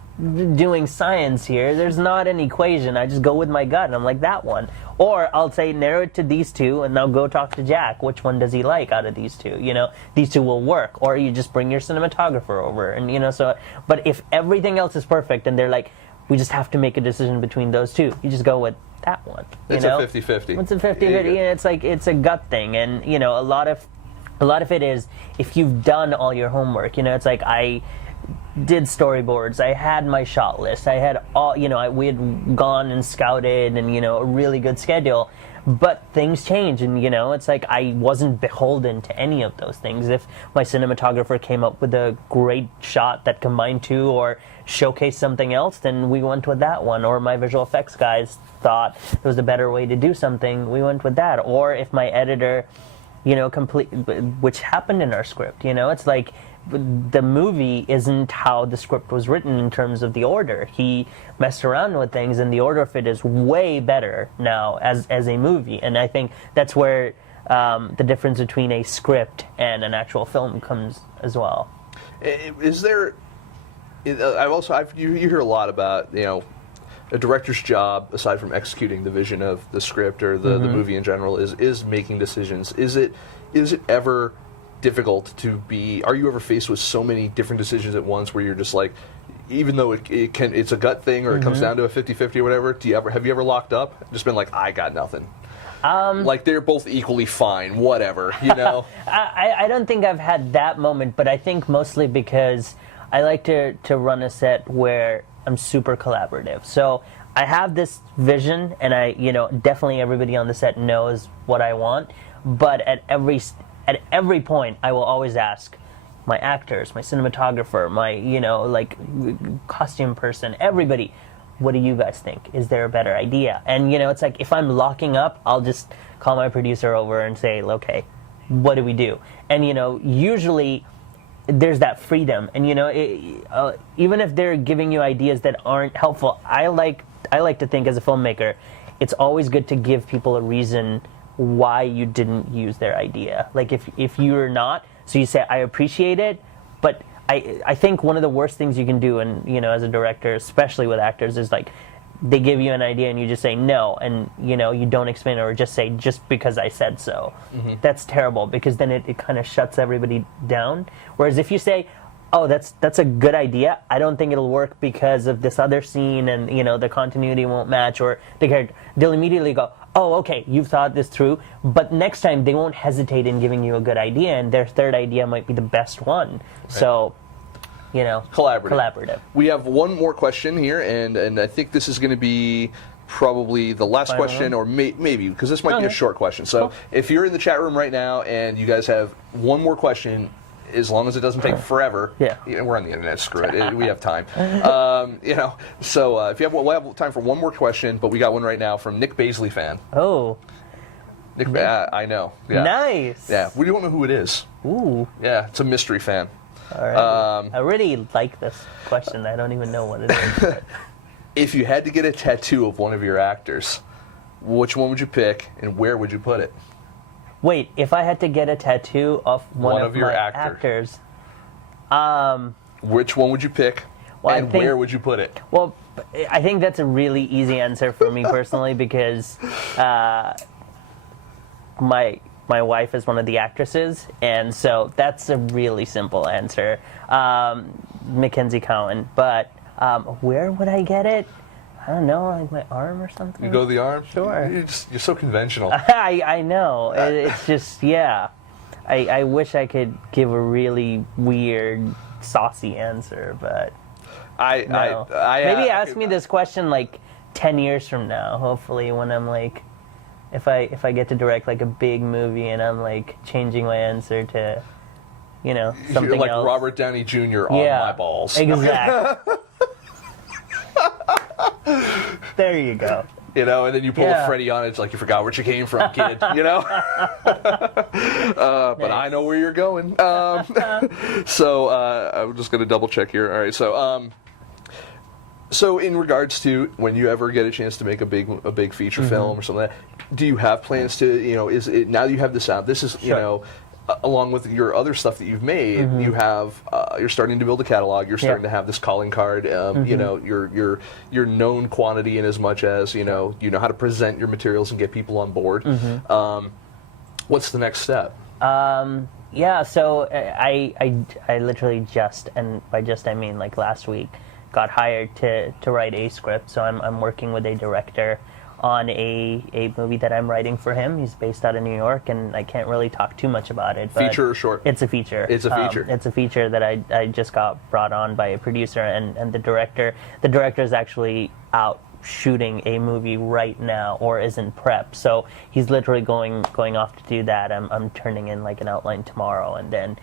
doing science here. There's not an equation. I just go with my gut and I'm like, that one. Or I'll say narrow it to these 2 and now go talk to Jack. Which one does he like out of these 2? These 2 will work. Or you just bring your cinematographer over, and so. But if everything else is perfect and they're like, we just have to make a decision between those 2, you just go with that one. It's a 50-50. It's a 50-50. It's like, it's a gut thing, and a lot of it is if you've done all your homework. It's like I did storyboards, I had my shot list, I had all, we had gone and scouted and, a really good schedule, but things change, and, it's like I wasn't beholden to any of those things. If my cinematographer came up with a great shot that combined 2 or showcased something else, then we went with that one. Or my visual effects guys thought there was a better way to do something, we went with that. Or if my editor, which happened in our script, it's like, the movie isn't how the script was written in terms of the order. He messed around with things, and the order of it is way better now as a movie. And I think that's where the difference between a script and an actual film comes as well. Is there? You hear a lot about a director's job, aside from executing the vision of the script or the movie in general, is making decisions. Is it ever difficult to be? Are you ever faced with so many different decisions at once where you're just like, even though it's a gut thing or it comes down to a 50-50 or whatever, have you ever locked up? Just been like, I got nothing. Like they're both equally fine, whatever, I don't think I've had that moment, but I think mostly because I like to run a set where I'm super collaborative. So I have this vision, and definitely everybody on the set knows what I want, but at every point I will always ask, my actors, my cinematographer, my, you know, like costume person, everybody. What do you guys think? Is there a better idea? And, you know, it's like if I'm locking up, I'll just call my producer over and say, okay, what do we do? And, you know, usually there's that freedom. And, you know, even if they're giving you ideas that aren't helpful, I like to think as a filmmaker, it's always good to give people a reason why you didn't use their idea. Like if you're not, so you say, I appreciate it, but I think one of the worst things you can do, and you know, as a director, especially with actors, is like they give you an idea and you just say no, and you know, you don't explain it or just say just because I said so. Mm-hmm. That's terrible, because then it kind of shuts everybody down. Whereas if you say, oh, that's a good idea, I don't think it'll work because of this other scene, and you know, the continuity won't match, or the character, they'll immediately go, oh, okay, you've thought this through, but next time they won't hesitate in giving you a good idea, and their third idea might be the best one. Right. So, you know, collaborative. We have one more question here, and I think this is going to be probably the last question, or maybe, because this might be a short question. So if you're in the chat room right now and you guys have one more question, as long as it doesn't take forever. Yeah. We're on the internet, screw it. We have time. You know, so if you have, we'll have time for one more question, but we got one right now from Nick Baisley fan. Oh. Nick, I know. Yeah. Nice. Yeah. We don't know who it is. Ooh. Yeah, it's a mystery fan. All right. I really like this question. I don't even know what it is. If you had to get a tattoo of one of your actors, which one would you pick, and where would you put it? Wait, if I had to get a tattoo of one of your my actors, which one would you pick, and where would you put it? Well, I think that's a really easy answer for me personally, because my wife is one of the actresses, and so that's a really simple answer. Mackenzie Cowan. But where would I get it? I don't know, like my arm or something. You go the arm? Sure. You're so conventional. I know. It's just, yeah. I wish I could give a really weird, saucy answer, but no. Maybe ask me this question like 10 years from now, hopefully, when I'm like, if I get to direct like a big movie and I'm like changing my answer to, you know, something You're like else. Robert Downey Jr. on my balls. Exactly. There you go. You know, and then you pull a Freddie on it. It's like you forgot where you came from, kid. You know. But I know where you're going. So I'm just gonna double check here. All right. So in regards to when you ever get a chance to make a big feature film or something like that, do you have plans to, you know, is it now that you have this out? This is you know. Along with your other stuff that you've made, you have you're starting to build a catalog. You're starting to have this calling card. You know, your known quantity in as much as you know how to present your materials and get people on board. What's the next step? Yeah, so I literally just, and by just I mean like last week, got hired to write a script. So I'm working with a director on a movie that I'm writing for him. He's based out of New York, and I can't really talk too much about it. But feature or short? It's a feature. It's a feature. It's a feature that I just got brought on by a producer and the director. The director is actually out shooting a movie right now, or is in prep. So he's literally going off to do that. I'm turning in like an outline tomorrow, and then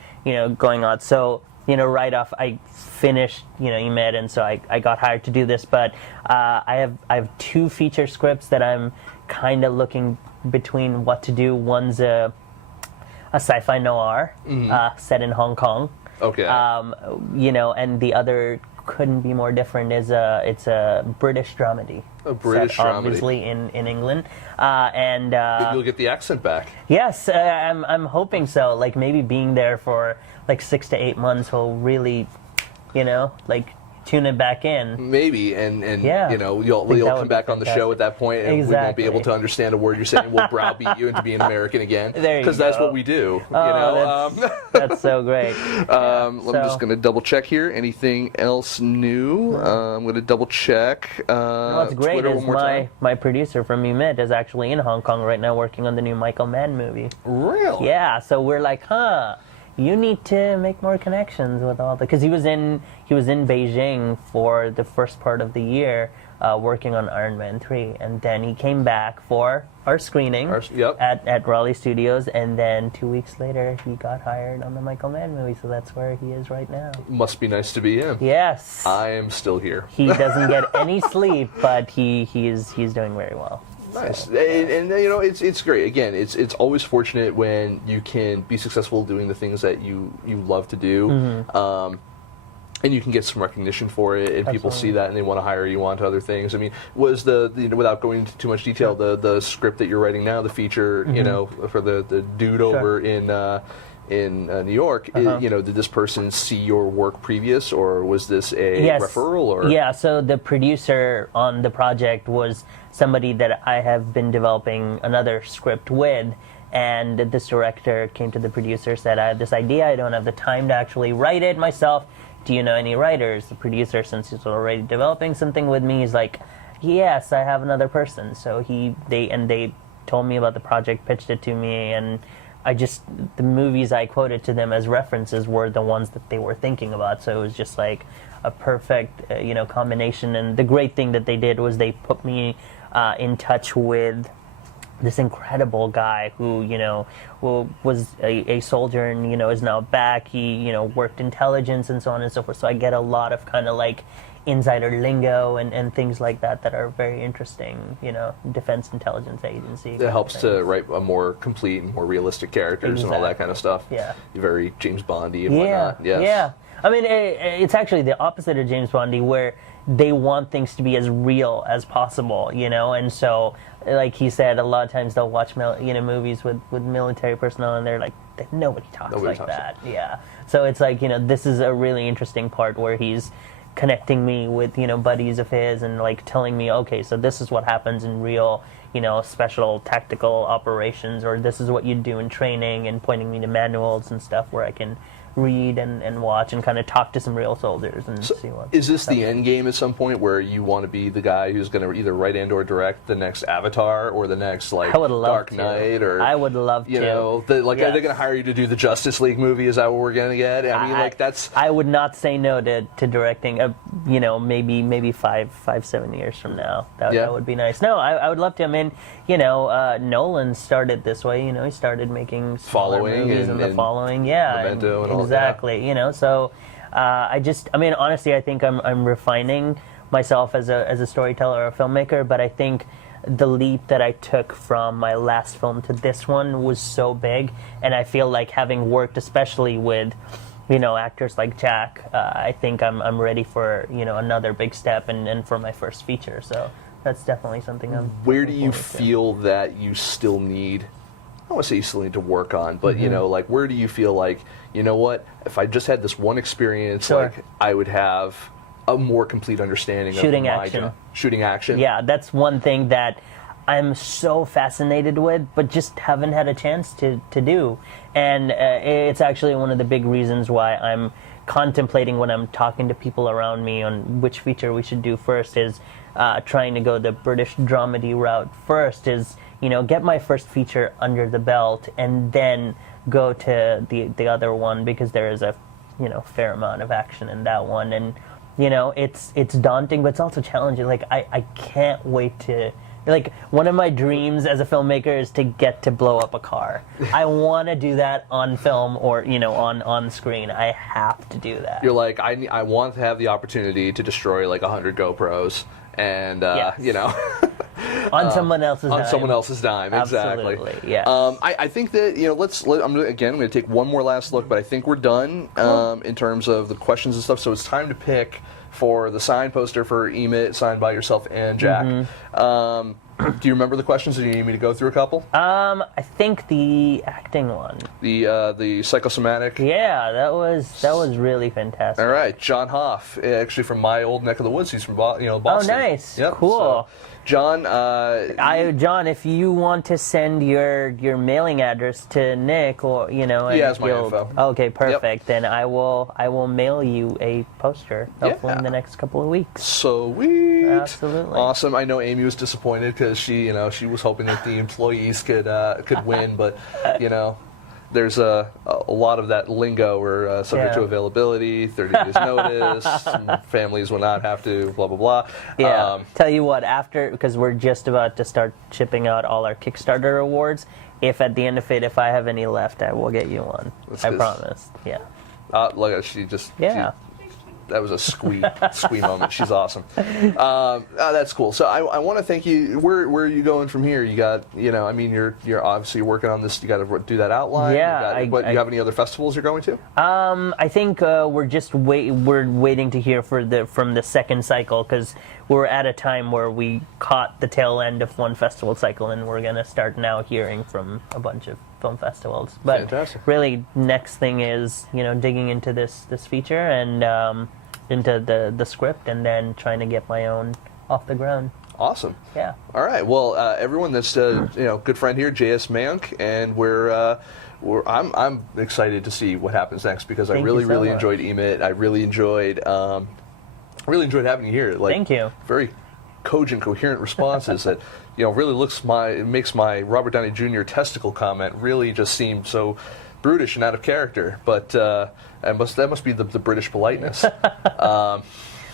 going on. So right off, I finished, EMED, and so I got hired to do this. But I have two feature scripts that I'm kind of looking between what to do. One's a sci-fi noir set in Hong Kong. Okay. And the other couldn't be more different. It's a British dramedy. A British set, dramedy. Obviously in England. Maybe you'll get the accent back. Yes, I'm hoping so. Like maybe being there for like 6 to 8 months will really, tune it back in. Maybe, and yeah, you'll come back on the show at that point, and we won't be able to understand a word you're saying. We'll browbeat you into being American again, because that's what we do. That's so great. I'm just going to double check here. Anything else new? I'm going to double check. What's great Twitter is my producer from EMED is actually in Hong Kong right now working on the new Michael Mann movie. Really? Yeah. So we're like, you need to make more connections with all the, because he was in Beijing for the first part of the year, working on Iron Man 3, and then he came back for our screening at Raleigh Studios, and then 2 weeks later he got hired on the Michael Mann movie, so that's where he is right now. Must be nice to be him. Yes. I am still here. He doesn't get any sleep, but he's doing very well. Nice, so, and you know, it's great. Again, it's always fortunate when you can be successful doing the things that you love to do, and you can get some recognition for it, and Absolutely. people see that and they want to hire you on to other things. I mean, was the without going into too much detail, the script that you're writing now, the feature, you know, for the dude over in New York, you know, did this person see your work previous, or was this a referral? Or yeah, so the producer on the project was somebody that I have been developing another script with, and this director came to the producer, said, I have this idea, I don't have the time to actually write it myself. Do you know any writers? The producer, since he's already developing something with me, he's like, yes, I have another person. So they told me about the project, pitched it to me, and the movies I quoted to them as references were the ones that they were thinking about. So it was just like a perfect, combination. And the great thing that they did was they put me in touch with this incredible guy who was a soldier and is now back. He worked intelligence and so on and so forth. So I get a lot of kind of like insider lingo and things like that are very interesting. Defense Intelligence Agency. It helps to write a more complete and more realistic characters and all that kind of stuff. Yeah, very James Bondy and whatnot. Yes. Yeah. I mean, it's actually the opposite of James Bondy, where they want things to be as real as possible, and so, like he said, a lot of times they'll watch movies with military personnel, and they're like, nobody talks like that. Yeah. So it's like, this is a really interesting part where he's connecting me with, buddies of his, and like telling me, okay, so this is what happens in real, special tactical operations, or this is what you do in training, and pointing me to manuals and stuff where I can read and watch and kind of talk to some real soldiers and see what. Is this the end game at some point where you want to be the guy who's going to either write and or direct the next Avatar or the next Dark Knight? Or I would love to. Are they going to hire you to do the Justice League movie? Is that what we're going to get? I mean, that's. I would not say no to directing. Maybe 5-7 years from now. That would be nice. No, I would love to. I mean, Nolan started this way. He started making smaller movies and The Following. Yeah. Memento and all that. Exactly, so honestly, I think I'm refining myself as a storyteller or a filmmaker, but I think the leap that I took from my last film to this one was so big, and I feel like having worked especially with actors like Jack, I think I'm ready for another big step and for my first feature, so that's definitely something I'm Where do you feel that you still need, I don't want to say you still need to work on, but where do you feel like, what, if I just had this one experience, I would have a more complete understanding of shooting action. Shooting action. Yeah, that's one thing that I'm so fascinated with, but just haven't had a chance to do. And it's actually one of the big reasons why I'm contemplating when I'm talking to people around me on which feature we should do first is trying to go the British dramedy route first, is get my first feature under the belt and then go to the other one, because there is a fair amount of action in that one, and it's daunting, but it's also challenging. Like I can't wait to, like, one of my dreams as a filmmaker is to get to blow up a car. I want to do that on film or on screen. I have to do that. You're like, I want to have the opportunity to destroy like 100 GoPros and on someone else's dime. On someone else's dime, exactly. Absolutely, yes. I think that, I'm going to take one more last look, but I think we're done in terms of the questions and stuff, so it's time to pick for the sign poster for Emit, signed by yourself and Jack. Do you remember the questions, or do you need me to go through a couple? I think the acting one. The psychosomatic? Yeah, that was really fantastic. All right, John Hoff, actually from my old neck of the woods. He's from Boston. Oh, nice. Yep. Cool. So, John, John, if you want to send your mailing address to Nick, or he has my info. Okay, perfect. Then I will mail you a poster hopefully in the next couple of weeks. Sweet. Absolutely. Awesome. I know Amy was disappointed because she was hoping that the employees could win, but there's a lot of that lingo where subject to availability, 30 days notice, some families will not have to, blah, blah, blah. Yeah. Tell you what, because we're just about to start shipping out all our Kickstarter awards, if at the end of it, if I have any left, I will get you one. I promise. Yeah. Look at she just. Yeah. That was a squee moment. She's awesome. That's cool. So I want to thank you. Where are you going from here? You got, I mean, you're obviously working on this. You got to do that outline. Yeah. You have any other festivals you're going to? I think we're just waiting to hear from the second cycle, because we're at a time where we caught the tail end of one festival cycle, and we're gonna start now hearing from a bunch of film festivals. But fantastic. Really, next thing is digging into this feature and into the script, and then trying to get my own off the ground. Awesome. Yeah. All right. Well, everyone, that's good friend here, J.S. Mayank, and I'm excited to see what happens next, because I really enjoyed Emit. I really enjoyed having you here. Thank you. Very cogent, coherent responses that really makes my Robert Downey Jr. testicle comment really just seem so brutish and out of character. But that must be the British politeness.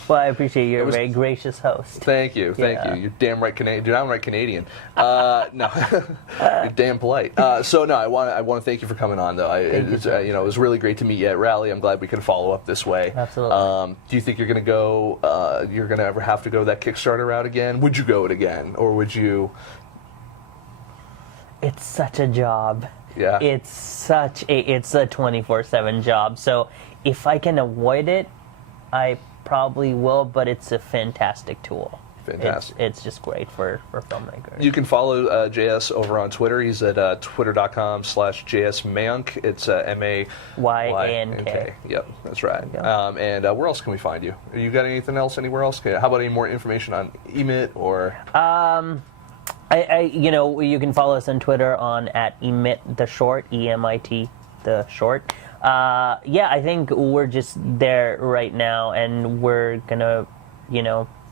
Well, I appreciate you're a very gracious host. Thank you. You're damn right Canadian. You're downright Canadian. No, you're damn polite. So no, I want to thank you for coming on, though. It was really great to meet you at Rally. I'm glad we could follow up this way. Absolutely. Do you think you're going to go? You're going to ever have to go that Kickstarter route again? Would you go it again, or would you? It's such a job. Yeah. It's a 24/7 job. So if I can avoid it, I probably will, but it's a fantastic tool. Fantastic. It's just great for filmmakers. You can follow JS over on Twitter. He's at twitter.com/JSMayank. It's MAYANK. Yep, that's right. And where else can we find you? You got anything else anywhere else? How about any more information on Emit or? You can follow us on Twitter on @EmitTheShort, EMIT the short. I think we're just there right now, and we're gonna,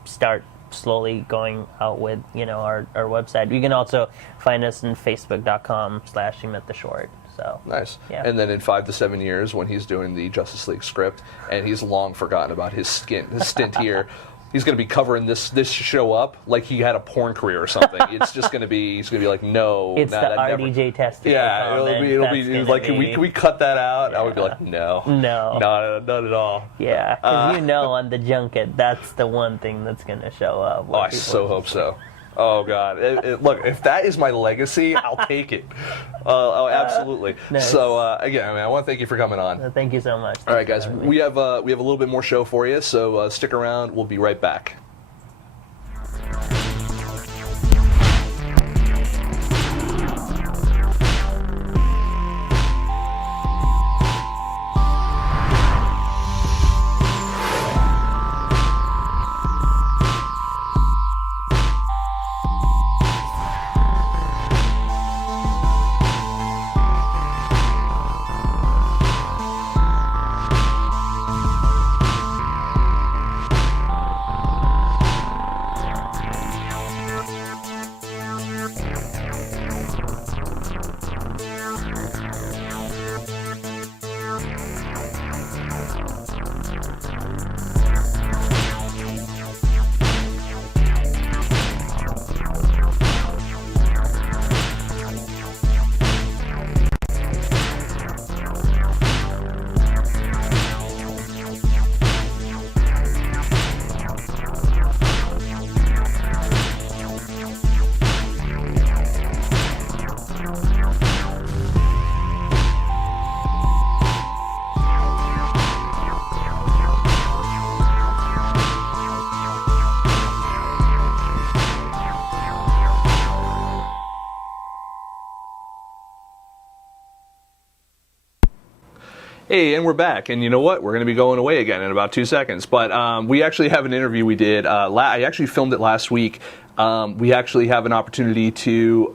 start slowly going out with, our website. You can also find us on Facebook.com/EmitTheShort. So nice. Yeah. And then in 5 to 7 years, when he's doing the Justice League script, and he's long forgotten about his stint here. He's going to be covering this show up like he had a porn career or something. He's going to be like, no. It's the RDJ testing. Yeah, it'll be like, can we cut that out? Yeah. I would be like, no. Not at all. Yeah, because on the junket, that's the one thing that's going to show up. Oh, I so hope so. Oh, God. Look, if that is my legacy, I'll take it. Absolutely. Nice. So, again, I want to thank you for coming on. Thank you so much. All right, guys. We have a little bit more show for you, so stick around. We'll be right back. Hey, and we're back, and you know what? We're going to be going away again in about 2 seconds. But we actually have an interview we did. I actually filmed it last week We actually have an opportunity to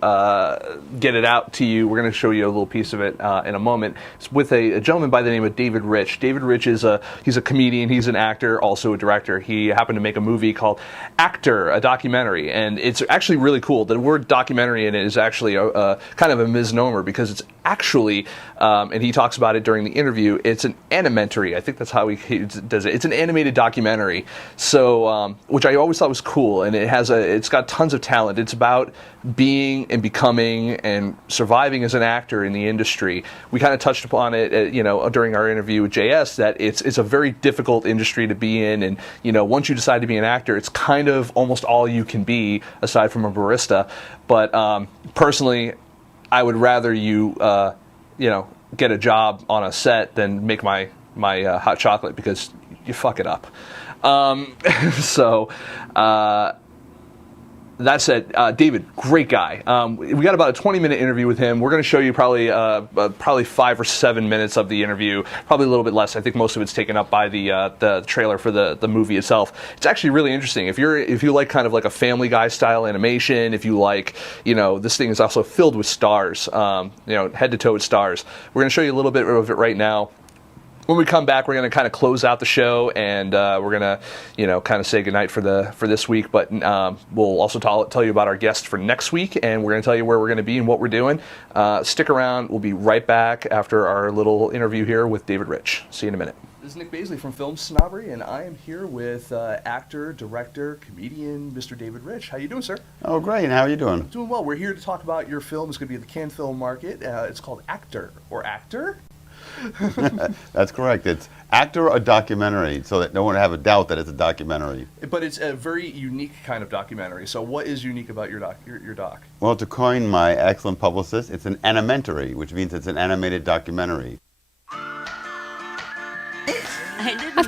get it out to you. We're going to show you a little piece of it in a moment. It's with a gentleman by the name of David Rich. David Rich he's a comedian, he's an actor, also a director. He happened to make a movie called Actor, a documentary, and it's actually really cool. The word documentary in it is actually a kind of a misnomer because it's actually, and he talks about it during the interview, it's an animmentary. I think that's how he does it. It's an animated documentary, so which I always thought was cool, and it's got tons of talent. It's about being and becoming and surviving as an actor in the industry. We kind of touched upon it, during our interview with JS, that it's a very difficult industry to be in, and once you decide to be an actor, it's kind of almost all you can be aside from a barista. But personally, I would rather you get a job on a set than make my hot chocolate, because you fuck it up. That said, David, great guy. We got about a 20-minute interview with him. We're going to show you probably 5 or 7 minutes of the interview, probably a little bit less. I think most of it's taken up by the trailer for the movie itself. It's actually really interesting. If you like kind of like a Family Guy style animation, if you like, this thing is also filled with stars, head to toe with stars. We're going to show you a little bit of it right now. When we come back, we're going to kind of close out the show, and we're going to, kind of say goodnight for this week. But we'll also tell you about our guest for next week, and we're going to tell you where we're going to be and what we're doing. Stick around. We'll be right back after our little interview here with David Rich. See you in a minute. This is Nick Baisley from FilmSnobbery, and I am here with actor, director, comedian, Mr. David Rich. How you doing, sir? Oh, great. How are you doing? Doing well. We're here to talk about your film. It's going to be at the Cannes Film Market. It's called Actor, or Actor? That's correct. It's Actor, a documentary, so that no one have a doubt that it's a documentary. But it's a very unique kind of documentary. So what is unique about your doc? Well, to coin my excellent publicist, it's an animmentary, which means it's an animated documentary. I've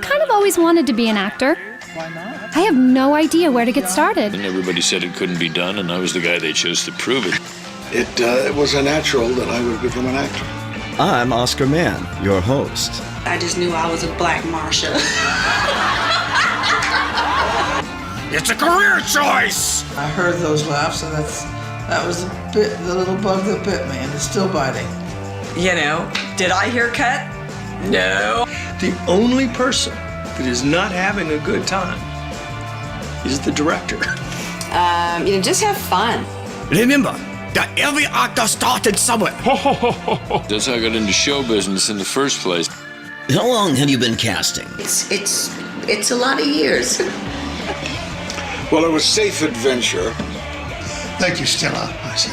kind of always wanted to be an actor. Why not? I have no idea where to get started. And everybody said it couldn't be done, and I was the guy they chose to prove it. It was a natural that I would become an actor. I'm Oscar Mann, your host. I just knew I was a black Marsha. It's a career choice! I heard those laughs, and that was the little bug that bit me, and it's still biting. Did I hear cut? No. The only person that is not having a good time is the director. Just have fun. Remember that every actor started somewhere. That's how I got into show business in the first place. How long have you been casting? It's a lot of years. Well, it was safe adventure. Thank you, Stella. I see.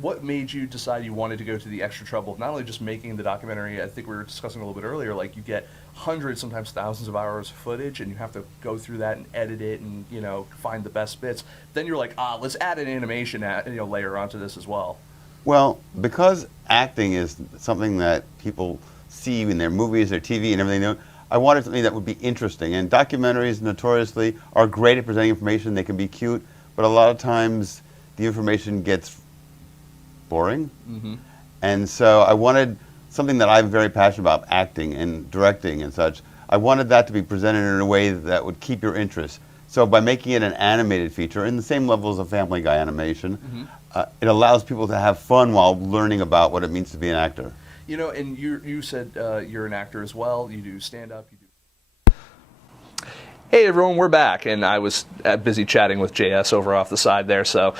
What made you decide you wanted to go to the extra trouble of not only just making the documentary? I think we were discussing a little bit earlier, like you get hundreds, sometimes thousands of hours of footage, and you have to go through that and edit it and find the best bits. Then you're like, let's add an animation layer onto this as well. Well, because acting is something that people see in their movies, their TV, and everything, I wanted something that would be interesting. And documentaries notoriously are great at presenting information. They can be cute, but a lot of times the information gets boring. Mm-hmm. And so I wanted something that I'm very passionate about, acting and directing and such. I wanted that to be presented in a way that would keep your interest. So by making it an animated feature, in the same level as a Family Guy animation, mm-hmm. It allows people to have fun while learning about what it means to be an actor. And you said you're an actor as well. You do stand-up. Hey everyone, we're back, and I was busy chatting with JS over off the side there, so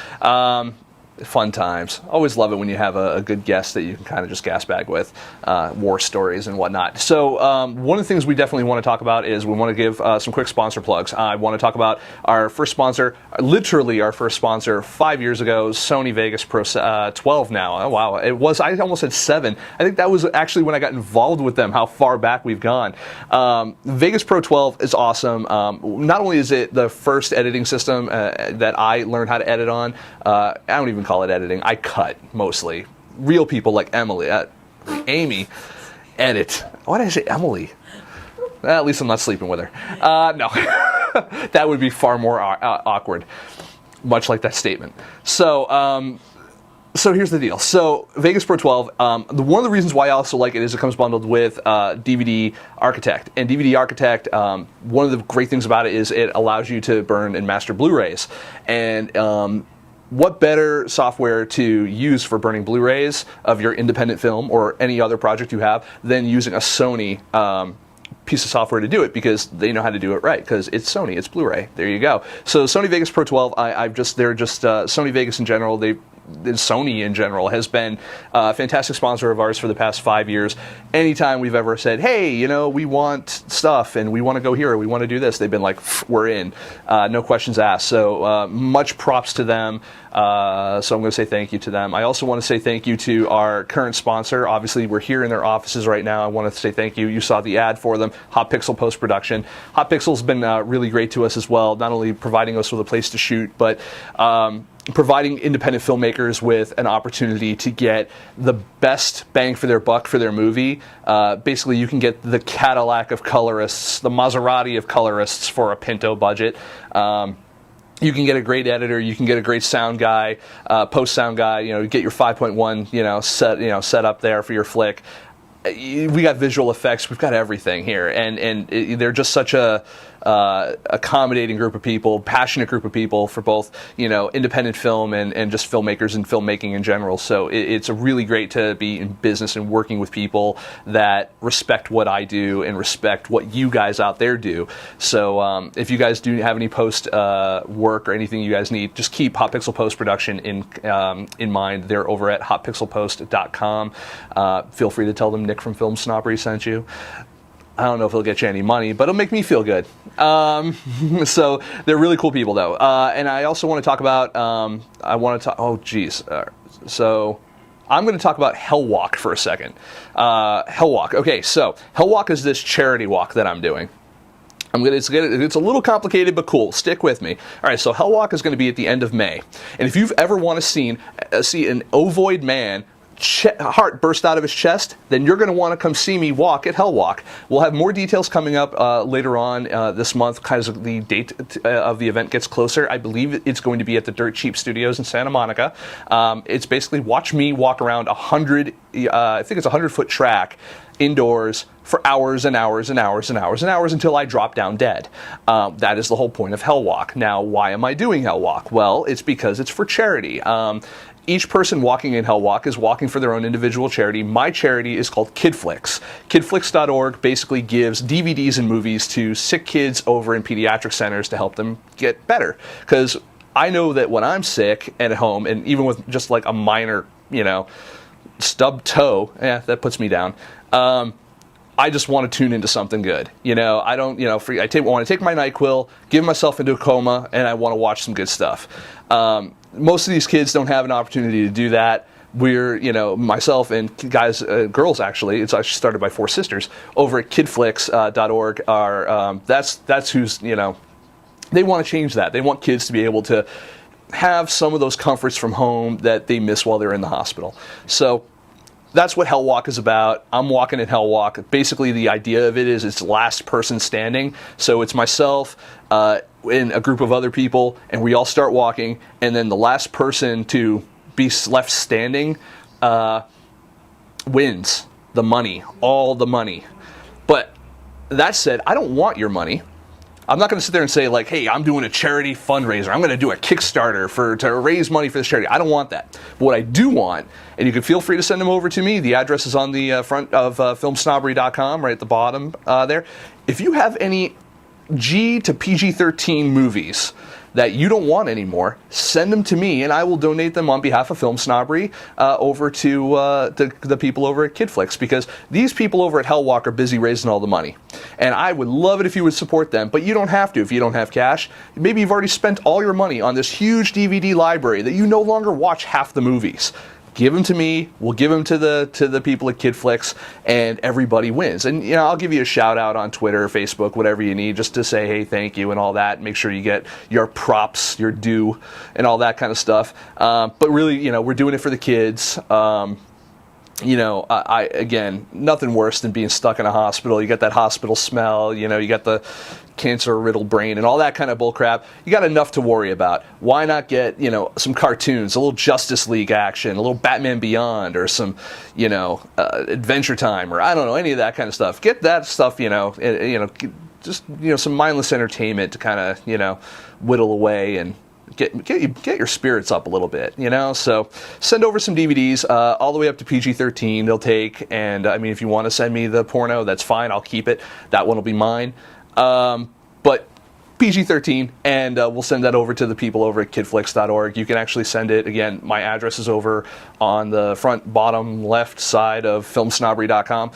fun times. Always love it when you have a good guest that you can kind of just gas bag with, war stories and whatnot. So one of the things we definitely want to talk about is we want to give some quick sponsor plugs. I want to talk about our first sponsor, literally our first sponsor 5 years ago, Sony Vegas Pro 12 now. Oh, wow. I almost said 7. I think that was actually when I got involved with them, how far back we've gone. Vegas Pro 12 is awesome. Not only is it the first editing system that I learned how to edit on, I don't even call it editing. I cut mostly. Real people like Amy, edit. Why did I say Emily? At least I'm not sleeping with her. No, that would be far more awkward. Much like that statement. So So here's the deal. So Vegas Pro 12, one of the reasons why I also like it is it comes bundled with DVD Architect. And DVD Architect, one of the great things about it is it allows you to burn and master Blu-rays. And what better software to use for burning Blu-rays of your independent film or any other project you have than using a Sony piece of software to do it, because they know how to do it right, because it's Sony, it's Blu-ray. There you go. So Sony Vegas Pro 12, they're just Sony Vegas in general. Sony in general has been a fantastic sponsor of ours for the past 5 years. Anytime we've ever said, hey, we want stuff and we want to go here or we want to do this, they've been like, we're in. No questions asked. So much props to them. So I'm going to say thank you to them. I also want to say thank you to our current sponsor. Obviously, we're here in their offices right now. I want to say thank you. You saw the ad for them, Hot Pixel Post Production. Hot Pixel's been really great to us as well, not only providing us with a place to shoot, but providing independent filmmakers with an opportunity to get the best bang for their buck for their movie. Basically, you can get the Cadillac of colorists, the Maserati of colorists for a Pinto budget. You can get a great editor. You can get a great sound guy, post sound guy. Get your 5.1 set up there for your flick. We got visual effects. We've got everything here, and they're just such a accommodating group of people, passionate group of people for both independent film and just filmmakers and filmmaking in general. So it's really great to be in business and working with people that respect what I do and respect what you guys out there do. So if you guys do have any post work or anything you guys need, just keep Hot Pixel Post Production in mind. They're over at hotpixelpost.com. Feel free to tell them Nick from FilmSnobbery sent you. I don't know if it'll get you any money, but it'll make me feel good. So they're really cool people, though. And I also want to talk about, So I'm going to talk about Hell Walk for a second. Hell Walk. Okay, so Hell Walk is this charity walk that I'm doing. It's a little complicated, but cool. Stick with me. All right, so Hell Walk is going to be at the end of May. And if you've ever want to see an ovoid man heart burst out of his chest, then you're going to want to come see me walk at Hell Walk. We'll have more details coming up later on this month, because the date of the event gets closer. I believe it's going to be at the Dirt Cheap Studios in Santa Monica. It's basically watch me walk around 100-foot track indoors for hours and hours and hours and hours and hours until I drop down dead. That is the whole point of Hell Walk. Now, why am I doing Hell Walk? Well, it's because it's for charity. Each person walking in Hell Walk is walking for their own individual charity. My charity is called KidFlix. KidFlix.org basically gives DVDs and movies to sick kids over in pediatric centers to help them get better. Because I know that when I'm sick and at home, and even with just like a minor, stubbed toe, that puts me down. I just want to tune into something good. I don't, I want to take my NyQuil, give myself into a coma, and I want to watch some good stuff. Most of these kids don't have an opportunity to do that. We're, myself and guys, girls actually, it's actually started by 4 sisters over at kidflix.org are, that's who's, they want to change that. They want kids to be able to have some of those comforts from home that they miss while they're in the hospital. So that's what Hell Walk is about. I'm walking at Hell Walk. Basically, the idea of it is it's last person standing. So it's myself and a group of other people, and we all start walking, and then the last person to be left standing wins the money, all the money. But that said, I don't want your money. I'm not going to sit there and say, like, hey, I'm doing a charity fundraiser. I'm going to do a Kickstarter to raise money for this charity. I don't want that. But what I do want, and you can feel free to send them over to me. The address is on the front of FilmSnobbery.com, right at the bottom there. If you have any G to PG-13 movies that you don't want anymore, send them to me, and I will donate them on behalf of Film Snobbery over to the people over at KidFlix, because these people over at Hell Walk are busy raising all the money. And I would love it if you would support them, but you don't have to if you don't have cash. Maybe you've already spent all your money on this huge DVD library that you no longer watch half the movies. Give them to me. We'll give them to the people at KidFlix, and everybody wins. And I'll give you a shout out on Twitter, Facebook, whatever you need, just to say hey, thank you, and all that. Make sure you get your props, your due, and all that kind of stuff. But really, we're doing it for the kids. again, nothing worse than being stuck in a hospital. You get that hospital smell, you got the cancer-riddled brain and all that kind of bullcrap. You got enough to worry about. Why not get, some cartoons, a little Justice League action, a little Batman Beyond, or some, Adventure Time, or I don't know, any of that kind of stuff. Get that stuff, just, some mindless entertainment to kind of, whittle away and get your spirits up a little bit, So send over some DVDs, all the way up to PG-13 they'll take. And if you want to send me the porno, that's fine. I'll keep it. That one will be mine. But PG-13, and we'll send that over to the people over at kidflix.org. You can actually send it. Again, my address is over on the front bottom left side of FilmSnobbery.com.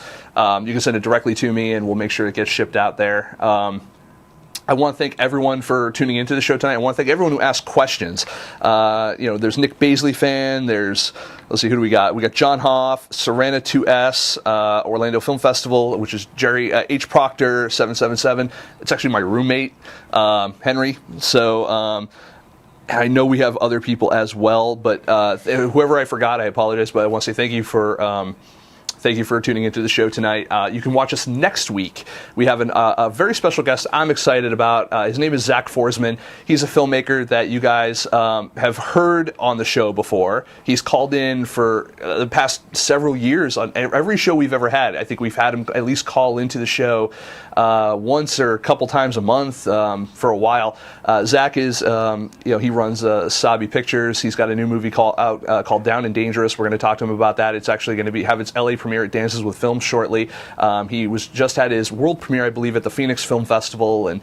You can send it directly to me, and we'll make sure it gets shipped out there. I want to thank everyone for tuning into the show tonight. I want to thank everyone who asked questions. There's Nick Baisley fan. Let's see, who do we got? We got John Hoff, Serena 2S, Orlando Film Festival, which is Jerry H. Proctor 777. It's actually my roommate, Henry. So I know we have other people as well, but whoever I forgot, I apologize. But I want to say thank you for tuning into the show tonight. You can watch us next week. We have a very special guest I'm excited about. His name is Zach Forsman. He's a filmmaker that you guys have heard on the show before. He's called in for the past several years on every show we've ever had. I think we've had him at least call into the show once or a couple times a month for a while. Zach is, he runs Sabi Pictures. He's got a new movie called Down and Dangerous. We're going to talk to him about that. It's actually going to have its LA premiere at Dances with Film shortly. He just had his world premiere, I believe, at the Phoenix Film Festival, and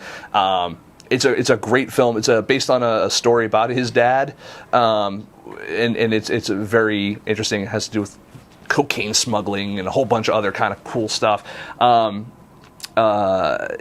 it's a great film. It's based on a story about his dad, and it's very interesting. It has to do with cocaine smuggling and a whole bunch of other kind of cool stuff.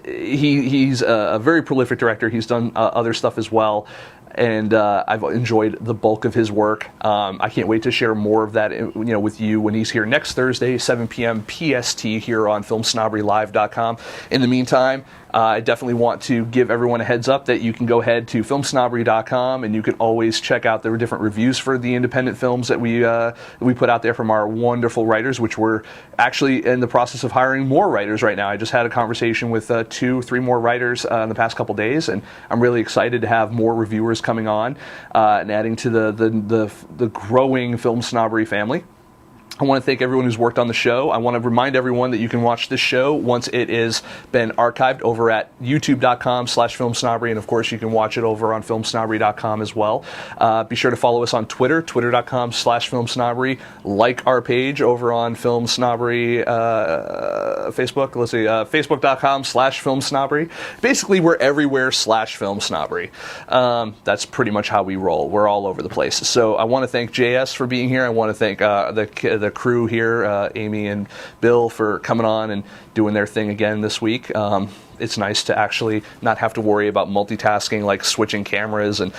He's a very prolific director. He's done other stuff as well, and I've enjoyed the bulk of his work. I can't wait to share more of that, with you when he's here next Thursday, 7 p.m. PST here on FilmSnobberyLive.com. In the meantime, I definitely want to give everyone a heads up that you can go ahead to FilmSnobbery.com, and you can always check out the different reviews for the independent films that we put out there from our wonderful writers, which we're actually in the process of hiring more writers right now. I just had a conversation with 2-3 more writers in the past couple days, and I'm really excited to have more reviewers coming on and adding to the growing Film Snobbery family. I want to thank everyone who's worked on the show. I want to remind everyone that you can watch this show once it is been archived over at youtube.com/filmsnobbery, and of course you can watch it over on filmsnobbery.com as well. Be sure to follow us on Twitter, twitter.com/filmsnobbery. Like our page over on FilmSnobbery Facebook. Let's see, facebook.com/filmsnobbery. Basically, we're everywhere /filmsnobbery. That's pretty much how we roll. We're all over the place. So I want to thank JS for being here. I want to thank the crew here, Amy and Bill, for coming on and doing their thing again this week. It's nice to actually not have to worry about multitasking, like switching cameras and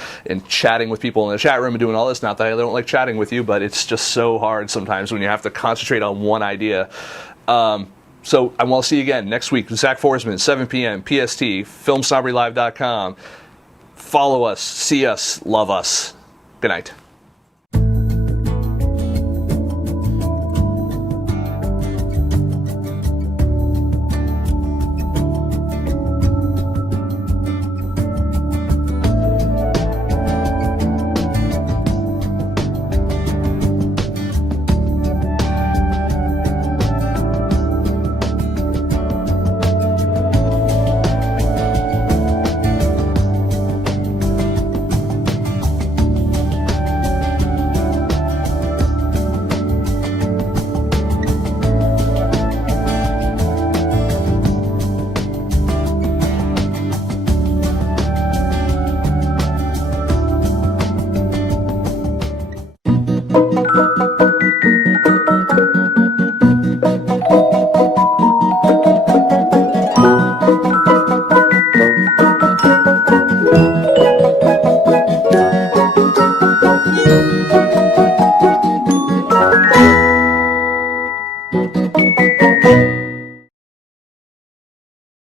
chatting with people in the chat room and doing all this. Not that I don't like chatting with you, but it's just so hard sometimes when you have to concentrate on one idea. So I want to see you again next week. Zach Forsman, 7 p.m. PST, FilmSnobberyLive.com. Follow us, see us, love us. Good night.